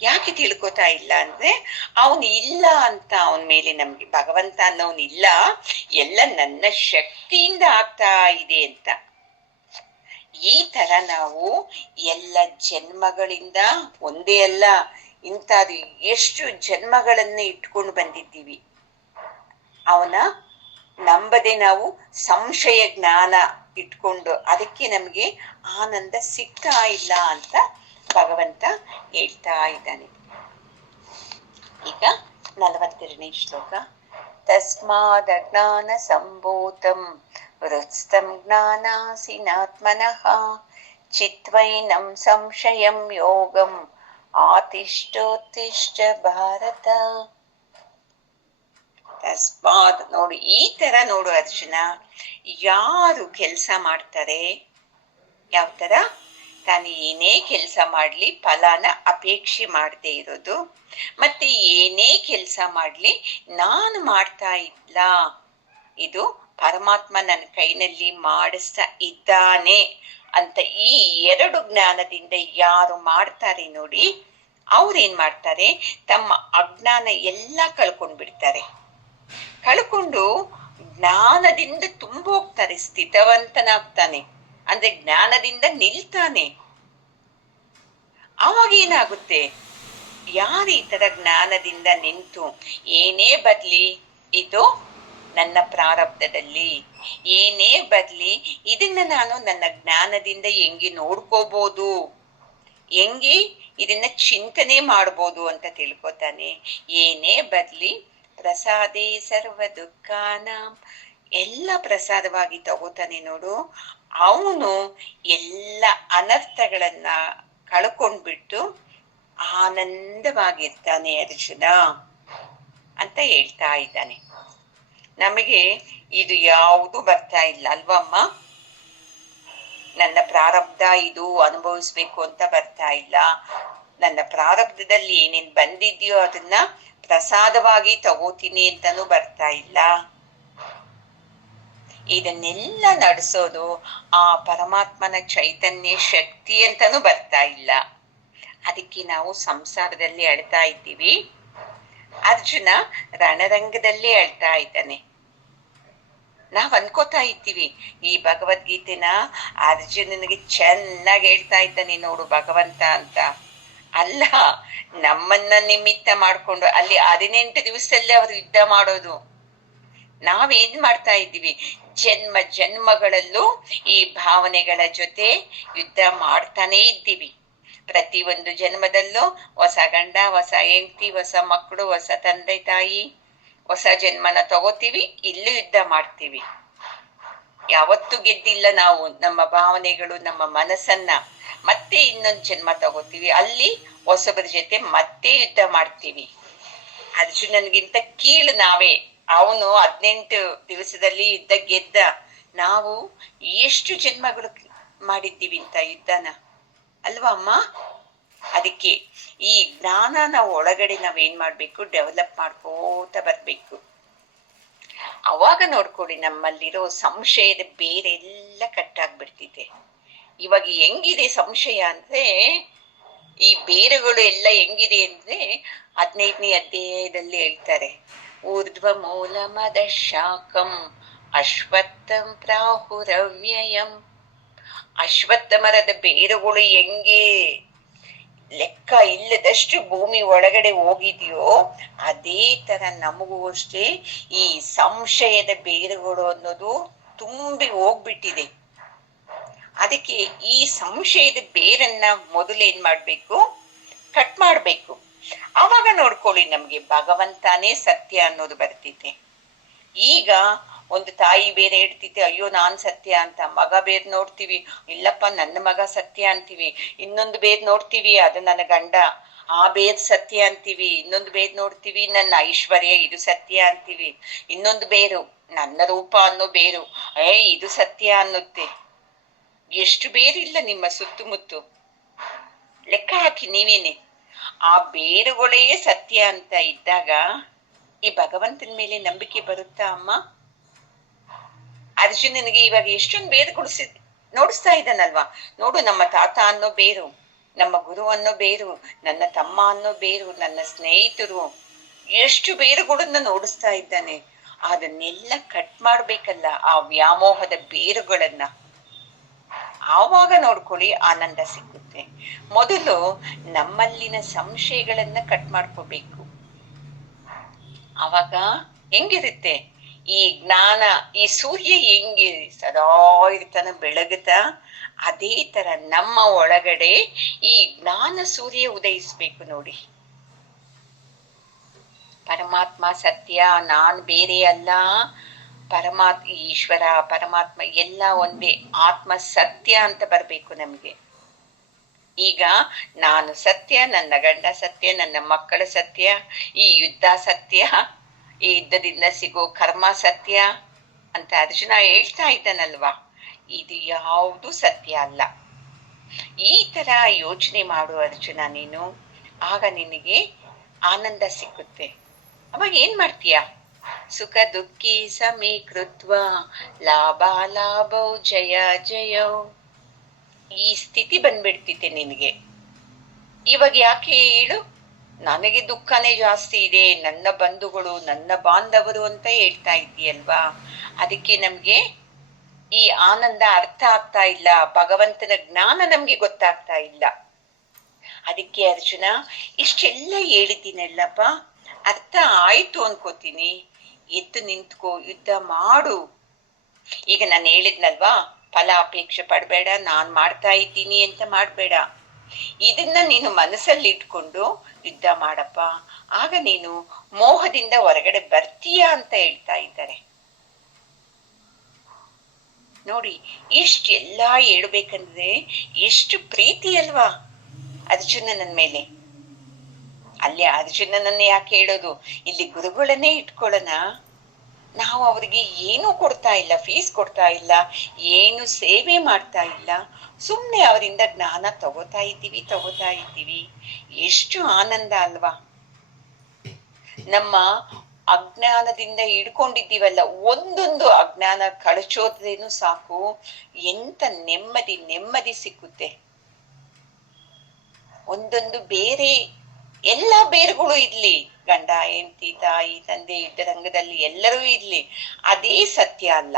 ಯಾಕೆ ತಿಳ್ಕೊತಾ ಇಲ್ಲ ಅಂದ್ರೆ ಅವನು ಇಲ್ಲ ಅಂತ, ಅವನ ಮೇಲೆ ನಮ್ಗೆ ಭಗವಂತ ಅನ್ನೋನ್ ಇಲ್ಲ, ಎಲ್ಲ ನನ್ನ ಶಕ್ತಿಯಿಂದ ಆಗ್ತಾ ಇದೆ ಅಂತ. ಈ ತರ ನಾವು ಎಲ್ಲ ಜನ್ಮಗಳಿಂದ ಒಂದೇ ಅಲ್ಲ, ಇಂಥದ್ದು ಎಷ್ಟು ಜನ್ಮಗಳನ್ನ ಇಟ್ಕೊಂಡು ಬಂದಿದ್ದೀವಿ. ಅವನ ನಂಬದೆ ನಾವು ಸಂಶಯ ಜ್ಞಾನ ಇಟ್ಕೊಂಡು ಅದಕ್ಕೆ ನಮ್ಗೆ ಆನಂದ ಸಿಗ್ತಾ ಇಲ್ಲ ಅಂತ ಭಗವಂತ ಹೇಳ್ತಾ ಇದ್ದಾನೆ. ಈಗ 42ನೇ ಶ್ಲೋಕ. ತಸ್ಮಾದ್ ಅಜ್ಞಾನ ಸಂಭೂತಂ ಹೃತ್ಸ್ಥಂ ಜ್ಞಾನಾಸಿನಾತ್ಮನಃ ಚಿತ್ವೈನಂ ಸಂಶಯಂ ಯೋಗಂ ಆತಿಷ್ಠೋತ್ತಿಷ್ಠ ಭಾರತ. ತಸ್ಮಾದ್ ನೋಡು, ಈ ತರ ನೋಡು ಅರ್ಜುನ, ಯಾರು ಕೆಲಸ ಮಾಡ್ತಾರೆ, ಯಾವ ತರ, ತಾನು ಏನೇ ಕೆಲಸ ಮಾಡ್ಲಿ ಫಲಾನ ಅಪೇಕ್ಷೆ ಮಾಡದೆ ಇರೋದು, ಮತ್ತೆ ಏನೇ ಕೆಲಸ ಮಾಡ್ಲಿ ನಾನು ಮಾಡ್ತಾ ಇಲ್ಲ, ಇದು ಪರಮಾತ್ಮ ನನ್ನ ಕೈನಲ್ಲಿ ಮಾಡಿಸ್ತಾ ಇದ್ದಾನೆ ಅಂತ ಈ ಎರಡು ಜ್ಞಾನದಿಂದ ಯಾರು ಮಾಡ್ತಾರೆ ನೋಡಿ, ಅವ್ರೇನ್ ಮಾಡ್ತಾರೆ, ತಮ್ಮ ಅಜ್ಞಾನ ಎಲ್ಲ ಕಳ್ಕೊಂಡ್ಬಿಡ್ತಾರೆ. ಕಳ್ಕೊಂಡು ಜ್ಞಾನದಿಂದ ತುಂಬೋಗ್ತಾರೆ, ಸ್ಥಿತವಂತನಾಗ್ತಾನೆ, ಅಂದ್ರೆ ಜ್ಞಾನದಿಂದ ನಿಲ್ತಾನೆ. ಅವಾಗ ಏನಾಗುತ್ತೆ, ಯಾರು ಈ ತರ ಜ್ಞಾನದಿಂದ ನಿಂತು ಏನೇ ಬದ್ಲಿ ಇದು ನನ್ನ ಪ್ರಾರಬ್ಧದಲ್ಲಿ, ಏನೇ ಬದ್ಲಿ ಇದನ್ನ ನಾನು ನನ್ನ ಜ್ಞಾನದಿಂದ ಹೆಂಗೆ ನೋಡ್ಕೋಬಹುದು, ಹೆಂಗೆ ಇದನ್ನ ಚಿಂತನೆ ಮಾಡ್ಬೋದು ಅಂತ ತಿಳ್ಕೊತಾನೆ. ಏನೇ ಬದ್ಲಿ ಪ್ರಸಾದೇ ಸರ್ವ ದುಃಖಾನ, ಎಲ್ಲ ಪ್ರಸಾದವಾಗಿ ತಗೋತಾನೆ ನೋಡು, ಅವನು ಎಲ್ಲ ಅನರ್ಥಗಳನ್ನ ಕಳ್ಕೊಂಡ್ಬಿಟ್ಟು ಆನಂದವಾಗಿರ್ತಾನೆ ಅರ್ಜುನ ಅಂತ ಹೇಳ್ತಾ ಇದ್ದಾನೆ. ನಮಗೆ ಇದು ಯಾವುದು ಬರ್ತಾ ಇಲ್ಲ ಅಲ್ವಮ್ಮ, ನನ್ನ ಪ್ರಾರಬ್ಧ ಇದು ಅನುಭವಿಸ್ಬೇಕು ಅಂತ ಬರ್ತಾ ಇಲ್ಲ, ನನ್ನ ಪ್ರಾರಬ್ಧದಲ್ಲಿ ಏನೇನ್ ಬಂದಿದ್ಯೋ ಅದನ್ನ ಪ್ರಸಾದವಾಗಿ ತಗೋತೀನಿ ಅಂತಾನು ಬರ್ತಾ ಇಲ್ಲ. ಇದನ್ನೆಲ್ಲ ನಡೆಸೋದು ಆ ಪರಮಾತ್ಮನ ಚೈತನ್ಯ ಶಕ್ತಿ ಅಂತಾನು ಬರ್ತಾ ಇಲ್ಲ. ಅದಕ್ಕೆ ನಾವು ಸಂಸಾರದಲ್ಲಿ ಅಳ್ತಾ ಇದ್ದೀವಿ, ಅರ್ಜುನ ರಣರಂಗದಲ್ಲಿ ಅಳ್ತಾ ಇದ್ದಾನೆ. ನಾವ್ ಅನ್ಕೋತಾ ಇದ್ದೀವಿ ಈ ಭಗವದ್ಗೀತೆನ ಅರ್ಜುನನಿಗೆ ಚೆನ್ನಾಗಿ ಹೇಳ್ತಾ ಇದ್ದಾನೆ ನೋಡು ಭಗವಂತ ಅಂತ. ಅಲ್ಲ, ನಮ್ಮನ್ನ ನಿಮಿತ್ತ ಮಾಡ್ಕೊಂಡು ಅಲ್ಲಿ 18 ದಿವಸದಲ್ಲಿ ಅವರು ಯುದ್ಧ ಮಾಡೋದು. ನಾವೇನ್ ಮಾಡ್ತಾ ಇದ್ದೀವಿ, ಜನ್ಮ ಜನ್ಮಗಳಲ್ಲೂ ಈ ಭಾವನೆಗಳ ಜೊತೆ ಯುದ್ಧ ಮಾಡ್ತಾನೇ ಇದ್ದೀವಿ. ಪ್ರತಿಯೊಂದು ಜನ್ಮದಲ್ಲೂ ಹೊಸ ಗಂಡ, ಹೊಸ ಹೆಂಡತಿ, ಹೊಸ ಮಕ್ಕಳು, ಹೊಸ ತಂದೆ ತಾಯಿ, ಹೊಸ ಜನ್ಮನ ತಗೋತೀವಿ, ಇಲ್ಲೂ ಯುದ್ಧ ಮಾಡ್ತೀವಿ. ಯಾವತ್ತೂ ಗೆದ್ದಿಲ್ಲ ನಾವು ನಮ್ಮ ಭಾವನೆಗಳು, ನಮ್ಮ ಮನಸ್ಸನ್ನ. ಮತ್ತೆ ಇನ್ನೊಂದು ಜನ್ಮ ತಗೋತೀವಿ, ಅಲ್ಲಿ ಹೊಸಬರ ಜೊತೆ ಮತ್ತೆ ಯುದ್ಧ ಮಾಡ್ತೀವಿ. ಅರ್ಜುನನ್ಗಿಂತ ಕೀಳು ನಾವೇ. ಅವನು 18 ದಿವಸದಲ್ಲಿ ಯುದ್ಧ ಗೆದ್ದ, ನಾವು ಎಷ್ಟು ಜನ್ಮಗಳು ಮಾಡಿದ್ದೀವಿ ಅಂತ ಯುದ್ಧನ ಅಲ್ವಾ ಅಮ್ಮ? ಅದಕ್ಕೆ ಈ ಜ್ಞಾನ ನಾವು ಒಳಗಡೆ ನಾವೇನ್ ಮಾಡ್ಬೇಕು, ಡೆವಲಪ್ ಮಾಡ್ಕೋತ ಬರ್ಬೇಕು. ಅವಾಗ ನೋಡ್ಕೊಳ್ಳಿ ನಮ್ಮಲ್ಲಿರೋ ಸಂಶಯದ ಬೇರೆ ಎಲ್ಲ ಕಟ್ಟಾಗ್ಬಿಡ್ತಿದೆ. ಇವಾಗ ಹೆಂಗಿದೆ ಸಂಶಯ ಅಂದ್ರೆ, ಈ ಬೇರುಗಳು ಎಲ್ಲ ಹೆಂಗಿದೆ ಅಂದ್ರೆ 15ನೇ ಅಧ್ಯಾಯದಲ್ಲಿ ಹೇಳ್ತಾರೆ, ಊರ್ಧ್ವ ಮೂಲ ಮದ ಶಾಖಂ ಅಶ್ವತ್ಥಂ ಪ್ರಾಹುರವ್ಯಯಂ. ಅಶ್ವತ್ಥ ಮರದ ಬೇರುಗಳು ಹೆಂಗೆ ಲೆಕ್ಕ ಇಲ್ಲದಷ್ಟು ಭೂಮಿ ಒಳಗಡೆ ಹೋಗಿದೆಯೋ, ಅದೇ ತರ ನಮಗೂ ಅಷ್ಟೇ ಈ ಸಂಶಯದ ಬೇರುಗಳು ಅನ್ನೋದು ತುಂಬಿ ಹೋಗ್ಬಿಟ್ಟಿದೆ. ಅದಕ್ಕೆ ಈ ಸಂಶಯದ ಬೇರನ್ನ ಮೊದಲೇನ್ ಮಾಡ್ಬೇಕು, ಕಟ್ ಮಾಡ್ಬೇಕು. ಆವಾಗ ನೋಡ್ಕೊಳ್ಳಿ ನಮ್ಗೆ ಭಗವಂತನೇ ಸತ್ಯ ಅನ್ನೋದು ಬರ್ತಿದೆ. ಈಗ ಒಂದು ತಾಯಿ ಬೇರೆ ಹೇಳ್ತಿದ್ದೆ, ಅಯ್ಯೋ ನಾನ್ ಸತ್ಯ ಅಂತ. ಮಗ ಬೇರೆ ನೋಡ್ತೀವಿ, ಇಲ್ಲಪ್ಪ ನನ್ನ ಮಗ ಸತ್ಯ ಅಂತೀವಿ. ಇನ್ನೊಂದು ಬೇರೆ ನೋಡ್ತೀವಿ, ಅದು ನನ್ನ ಗಂಡ, ಆ ಬೇರ್ ಸತ್ಯ ಅಂತೀವಿ. ಇನ್ನೊಂದು ಬೇರ್ ನೋಡ್ತೀವಿ, ನನ್ನ ಐಶ್ವರ್ಯ ಇದು ಸತ್ಯ ಅಂತೀವಿ. ಇನ್ನೊಂದು ಬೇರು ನನ್ನ ರೂಪ ಅನ್ನೋ ಬೇರು, ಇದು ಸತ್ಯ ಅನ್ನುತ್ತೆ. ಎಷ್ಟು ಬೇರಿಲ್ಲ ನಿಮ್ಮ ಸುತ್ತಮುತ್ತು, ಲೆಕ್ಕ ಹಾಕಿ ನೀವೇನೆ. ಆ ಬೇರುಗಳೇ ಸತ್ಯ ಅಂತ ಇದ್ದಾಗ ಈ ಭಗವಂತನ ಮೇಲೆ ನಂಬಿಕೆ ಬರುತ್ತಾ ಅಮ್ಮ? ಅರ್ಜುನನಿಗೆ ಇವಾಗ ಎಷ್ಟೊಂದು ಬೇರುಗಳು ನೋಡಿಸ್ತಾ ಇದ್ದಾನಲ್ವಾ. ನೋಡು, ನಮ್ಮ ತಾತ ಅನ್ನೋ ಬೇರು, ನಮ್ಮ ಗುರು ಅನ್ನೋ ಬೇರು, ನನ್ನ ತಮ್ಮ ಅನ್ನೋ ಬೇರು, ನನ್ನ ಸ್ನೇಹಿತರು, ಎಷ್ಟು ಬೇರುಗಳನ್ನ ನೋಡಿಸ್ತಾ ಇದ್ದಾನೆ. ಅದನ್ನೆಲ್ಲ ಕಟ್ ಮಾಡ್ಬೇಕಲ್ಲ, ಆ ವ್ಯಾಮೋಹದ ಬೇರುಗಳನ್ನ. ಆವಾಗ ನೋಡ್ಕೊಳ್ಳಿ, ಆನಂದ ಸಿಕ್ಕುತ್ತೆ. ಮೊದಲು ನಮ್ಮಲ್ಲಿನ ಸಂಶಯಗಳನ್ನ ಕಟ್ ಮಾಡ್ಕೋಬೇಕು. ಆವಾಗ ಹೆಂಗಿರುತ್ತೆ ಈ ಜ್ಞಾನ, ಈ ಸೂರ್ಯ ಹೆಂಗೆ ಸದಾ ಇರ್ತಾನ ಬೆಳಗುತ್ತಾ, ಅದೇ ತರ ನಮ್ಮ ಒಳಗಡೆ ಈ ಜ್ಞಾನ ಸೂರ್ಯ ಉದಯಿಸ್ಬೇಕು ನೋಡಿ. ಪರಮಾತ್ಮ ಸತ್ಯ, ನಾನ್ ಬೇರೆ ಅಲ್ಲ, ಈಶ್ವರ ಪರಮಾತ್ಮ ಎಲ್ಲ ಒಂದೇ, ಆತ್ಮ ಸತ್ಯ ಅಂತ ಬರ್ಬೇಕು ನಮ್ಗೆ. ಈಗ ನಾನು ಸತ್ಯ, ನನ್ನ ಗಂಡ ಸತ್ಯ, ನನ್ನ ಮಕ್ಕಳ ಸತ್ಯ, ಈ ಯುದ್ಧ ಸತ್ಯ, ಈ ಯುದ್ಧದಿಂದ ಸಿಗೋ ಕರ್ಮ ಸತ್ಯ ಅಂತ ಅರ್ಜುನ ಹೇಳ್ತಾ ಇದ್ದಾನಲ್ವಾ. ಇದು ಯಾವುದು ಸತ್ಯ ಅಲ್ಲ. ಈ ತರ ಯೋಚನೆ ಮಾಡು ಅರ್ಜುನ ನೀನು, ಆಗ ನಿನಗೆ ಆನಂದ ಸಿಕ್ಕುತ್ತೆ. ಅವಾಗ ಏನ್ ಮಾಡ್ತೀಯ? ಸುಖ ದುಃಖಿ ಸಮೀಕೃತ್ವ ಲಾಭೋ ಜಯ ಜಯೋ, ಈ ಸ್ಥಿತಿ ಬಂದ್ಬಿಡ್ತಿತ್ತೆ ನಿನಗೆ. ಇವಾಗ ಯಾಕೆ ಹೇಳು? ನನಗೆ ದುಃಖನೇ ಜಾಸ್ತಿ ಇದೆ, ನನ್ನ ಬಂಧುಗಳು, ನನ್ನ ಬಾಂಧವರು ಅಂತ ಹೇಳ್ತಾ ಇದ್ದೀಯಲ್ವಾ. ಅದಕ್ಕೆ ನಮ್ಗೆ ಈ ಆನಂದ ಅರ್ಥ ಆಗ್ತಾ ಇಲ್ಲ, ಭಗವಂತನ ಜ್ಞಾನ ನಮ್ಗೆ ಗೊತ್ತಾಗ್ತಾ ಇಲ್ಲ. ಅದಕ್ಕೆ ಅರ್ಜುನ ಇಷ್ಟೆಲ್ಲ ಹೇಳಿದ್ದೀನಲ್ಲಪ್ಪ, ಅರ್ಥ ಆಯ್ತು ಅನ್ಕೋತೀನಿ. ಎದ್ದು ನಿಂತ್ಕೋ, ಯುದ್ಧ ಮಾಡು. ಈಗ ನಾನು ಹೇಳಿದ್ನಲ್ವಾ, ಫಲ ಅಪೇಕ್ಷೆ ಪಡ್ಬೇಡ, ನಾನ್ ಮಾಡ್ತಾ ಇದ್ದೀನಿ ಅಂತ ಮಾಡ್ಬೇಡ. ಇದನ್ನ ನೀನು ಮನಸ್ಸಲ್ಲಿ ಇಟ್ಕೊಂಡು ಯುದ್ಧ ಮಾಡಪ್ಪ, ಆಗ ನೀನು ಮೋಹದಿಂದ ಹೊರಗಡೆ ಬರ್ತೀಯಾ ಅಂತ ಹೇಳ್ತಾ ಇದ್ದಾರೆ ನೋಡಿ. ಇಷ್ಟೆಲ್ಲಾ ಹೇಳ್ಬೇಕಂದ್ರೆ ಎಷ್ಟು ಪ್ರೀತಿ ಅಲ್ವಾ ಅರ್ಜುನನ ಮೇಲೆ. ಅಲ್ಲಿ ಅರ್ಜುನನನ್ನೇ ಯಾಕೆ ಹೇಳೋದು, ಇಲ್ಲಿ ಗುರುಗಳನ್ನೇ ಇಟ್ಕೊಳ್ಳೋಣ. ನಾವು ಅವ್ರಿಗೆ ಏನೂ ಕೊಡ್ತಾ ಇಲ್ಲ, ಫೀಸ್ ಕೊಡ್ತಾ ಇಲ್ಲ, ಏನು ಸೇವೆ ಮಾಡ್ತಾ ಇಲ್ಲ, ಸುಮ್ನೆ ಅವರಿಂದ ಜ್ಞಾನ ತಗೋತಾ ಇದ್ದೀವಿ. ಎಷ್ಟು ಆನಂದ ಅಲ್ವಾ. ನಮ್ಮ ಅಜ್ಞಾನದಿಂದ ಹಿಡ್ಕೊಂಡಿದ್ದೀವಲ್ಲ, ಒಂದೊಂದು ಅಜ್ಞಾನ ಕಳಚೋದ್ರೇನು ಸಾಕು, ಎಂತ ನೆಮ್ಮದಿ ಸಿಕ್ಕುತ್ತೆ. ಒಂದೊಂದು ಬೇರೆ, ಎಲ್ಲ ಬೇರುಗಳು ಇರ್ಲಿ, ಗಂಡ ಹೆಂಡತಿ ತಾಯಿ ತಂದೆ ಯುದ್ಧರಂಗದಲ್ಲಿ ಎಲ್ಲರೂ ಇರ್ಲಿ, ಅದೇ ಸತ್ಯ ಅಲ್ಲ.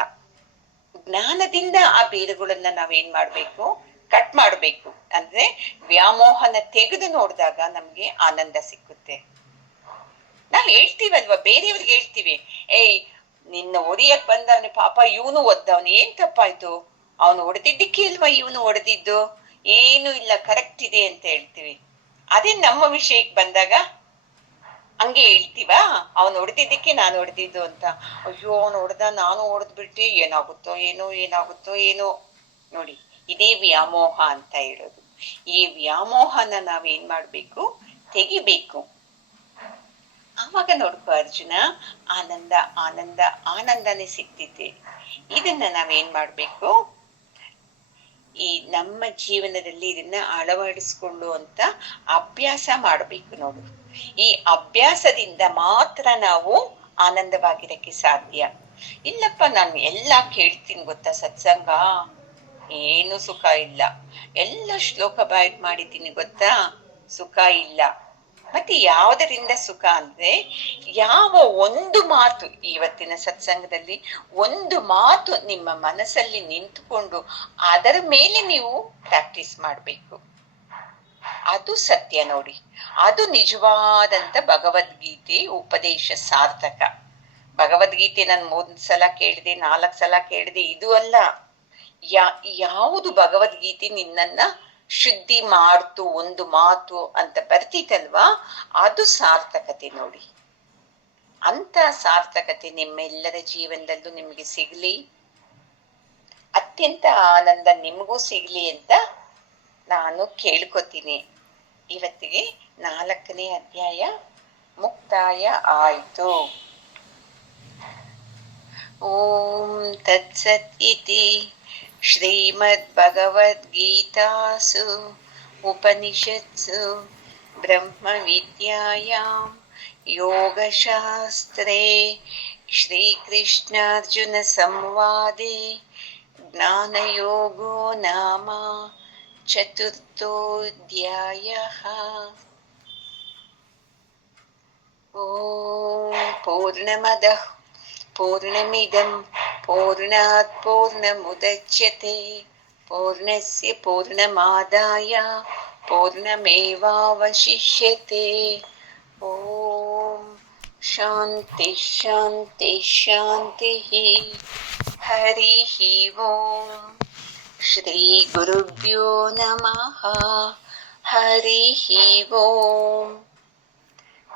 ಜ್ಞಾನದಿಂದ ಆ ಬೇರುಗಳನ್ನ ನಾವೇನ್ ಮಾಡ್ಬೇಕು? ಕಟ್ ಮಾಡ್ಬೇಕು. ಅಂದ್ರೆ ವ್ಯಾಮೋಹನ ತೆಗೆದು ನೋಡಿದಾಗ ನಮ್ಗೆ ಆನಂದ ಸಿಕ್ಕುತ್ತೆ. ನಾವ್ ಹೇಳ್ತೀವಲ್ವಾ, ಬೇರೆಯವ್ರಿಗೆ ಹೇಳ್ತೀವಿ, ನಿನ್ನ ಹೊಡಿಯಕ್ ಬಂದವನೇ ಪಾಪ, ಇವನು ಒದ್ದವನು, ಏನ್ ತಪ್ಪಾಯ್ತು? ಅವನು ಹೊಡೆದಿದ್ದಕ್ಕೆ ಇಲ್ವಾ ಇವನು ಹೊಡೆದಿದ್ದು? ಏನು ಇಲ್ಲ, ಕರೆಕ್ಟ್ ಇದೆ ಅಂತ ಹೇಳ್ತೀವಿ. ಅದೇ ನಮ್ಮ ವಿಷಯಕ್ಕೆ ಬಂದಾಗ ಹಂಗೆ ಹೇಳ್ತೀವಾ, ಅವನು ಹೊಡೆದಿದ್ದಕ್ಕೆ ನಾನು ಹೊಡೆದಿದ್ದು ಅಂತ. ಅಯ್ಯೋ ಅವನು ಹೊಡೆದ, ನಾನು ಹೊಡೆದ್ಬಿಟ್ಟೆ, ಏನಾಗುತ್ತೋ ಏನೋ ನೋಡಿ. ಇದೇ ವ್ಯಾಮೋಹ ಅಂತ ಹೇಳೋದು. ಈ ವ್ಯಾಮೋಹನ ನಾವೇನ್ ಮಾಡ್ಬೇಕು? ತೆಗಿಬೇಕು. ಆವಾಗ ನೋಡ್ಕೋ ಅರ್ಜುನ, ಆನಂದನೇ ಸಿಗ್ತಿದೆ. ಇದನ್ನ ನಾವೇನ್ ಮಾಡ್ಬೇಕು? ಈ ನಮ್ಮ ಜೀವನದಲ್ಲಿ ಇದನ್ನ ಅಳವಡಿಸ್ಕೊಂಡು ಅಂತ ಅಭ್ಯಾಸ ಮಾಡ್ಬೇಕು ನೋಡು. ಈ ಅಭ್ಯಾಸದಿಂದ ಮಾತ್ರ ನಾವು ಆನಂದವಾಗಿರಕ್ಕೆ ಸಾಧ್ಯ. ಇಲ್ಲಪ್ಪ ನಾನು ಎಲ್ಲ ಕೇಳ್ತೀನಿ ಗೊತ್ತಾ ಸತ್ಸಂಗ, ಏನು ಸುಖ ಇಲ್ಲ. ಎಲ್ಲ ಶ್ಲೋಕ ಬಾಯ್ಟ್ ಮಾಡಿದ್ದೀನಿ ಗೊತ್ತಾ, ಸುಖ ಇಲ್ಲ. ಮತ್ತೆ ಯಾವುದರಿಂದ ಸುಖ ಅಂದ್ರೆ, ಯಾವ ಒಂದು ಮಾತು ಇವತ್ತಿನ ಸತ್ಸಂಗದಲ್ಲಿ ಒಂದು ಮಾತು ನಿಮ್ಮ ಮನಸ್ಸಲ್ಲಿ ನಿಂತುಕೊಂಡು ಅದರ ಮೇಲೆ ನೀವು ಪ್ರಾಕ್ಟೀಸ್ ಮಾಡ್ಬೇಕು. ಅದು ಸತ್ಯ ನೋಡಿ. ಅದು ನಿಜವಾದಂತ ಭಗವದ್ಗೀತೆ ಉಪದೇಶ ಸಾರ್ಥಕ. ಭಗವದ್ಗೀತೆ ನಾನು 3 ಸಲ ಕೇಳಿದೆ, 4 ಸಲ ಕೇಳಿದೆ, ಇದು ಅಲ್ಲ. ಯಾವುದು ಭಗವದ್ಗೀತೆ ನಿನ್ನನ್ನ ಶುದ್ಧಿ ಮಾಡ್ತು, ಒಂದು ಮಾತು ಅಂತ ಬರ್ತಿತ್ತಲ್ವಾ, ಅದು ಸಾರ್ಥಕತೆ ನೋಡಿ. ಅಂತ ಸಾರ್ಥಕತೆ ನಿಮ್ಮೆಲ್ಲರ ಜೀವನದಲ್ಲೂ ನಿಮ್ಗೆ ಸಿಗ್ಲಿ, ಅತ್ಯಂತ ಆನಂದ ನಿಮಗೂ ಸಿಗ್ಲಿ ಅಂತ ನಾನು ಕೇಳ್ಕೊತೀನಿ. ಇವತ್ತಿಗೆ 4ನೇ ಅಧ್ಯಾಯ ಮುಕ್ತಾಯ ಆಯ್ತು. ಓಂ ತತ್ಸತ್ ಇತಿ ಶ್ರೀಮದ್ಭಗವದ್ಗೀತಾಸು ಉಪನಿಷತ್ಸು ಬ್ರಹ್ಮವಿದ್ಯಾಯಾಂ ಯೋಗಶಾಸ್ತ್ರೇ ಶ್ರೀಕೃಷ್ಣಾರ್ಜುನ ಸಂವಾದೆ ಜ್ಞಾನಯೋಗೋ ನಾಮ ಚತುರ್ಥೋಧ್ಯಾಯಃ. ಓಂ ಪೂರ್ಣಮದಃ ಪೂರ್ಣಮಿದಂ ಪೂರ್ಣಾತ್ ಪೂರ್ಣಮುದಚ್ಯತೆ ಪೂರ್ಣಸ್ಯ ಪೂರ್ಣಮಾದಾಯ ಪೂರ್ಣಮೇವಾವಶಿಷ್ಯತೆ. ಓಂ ಶಾಂತಿ ಶಾಂತಿ ಶಾಂತಿ. ಹರಿ ಓಂ. ಶ್ರೀ ಗುರುಭ್ಯೋ ನಮಃ. ಹರಿ ಓಂ.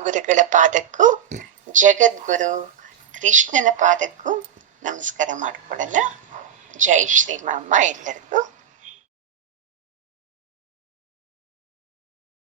ಗುರುಗಳ ಪಾದಕ್ಕೂ ಜಗದ್ಗುರು ಕೃಷ್ಣನ ಪಾದಕ್ಕೂ ನಮಸ್ಕಾರ ಮಾಡ್ಕೊಳ್ಳೋಣ. ಜೈ ಶ್ರೀಮಮ್ಮ ಎಲ್ಲರಿಗೂ.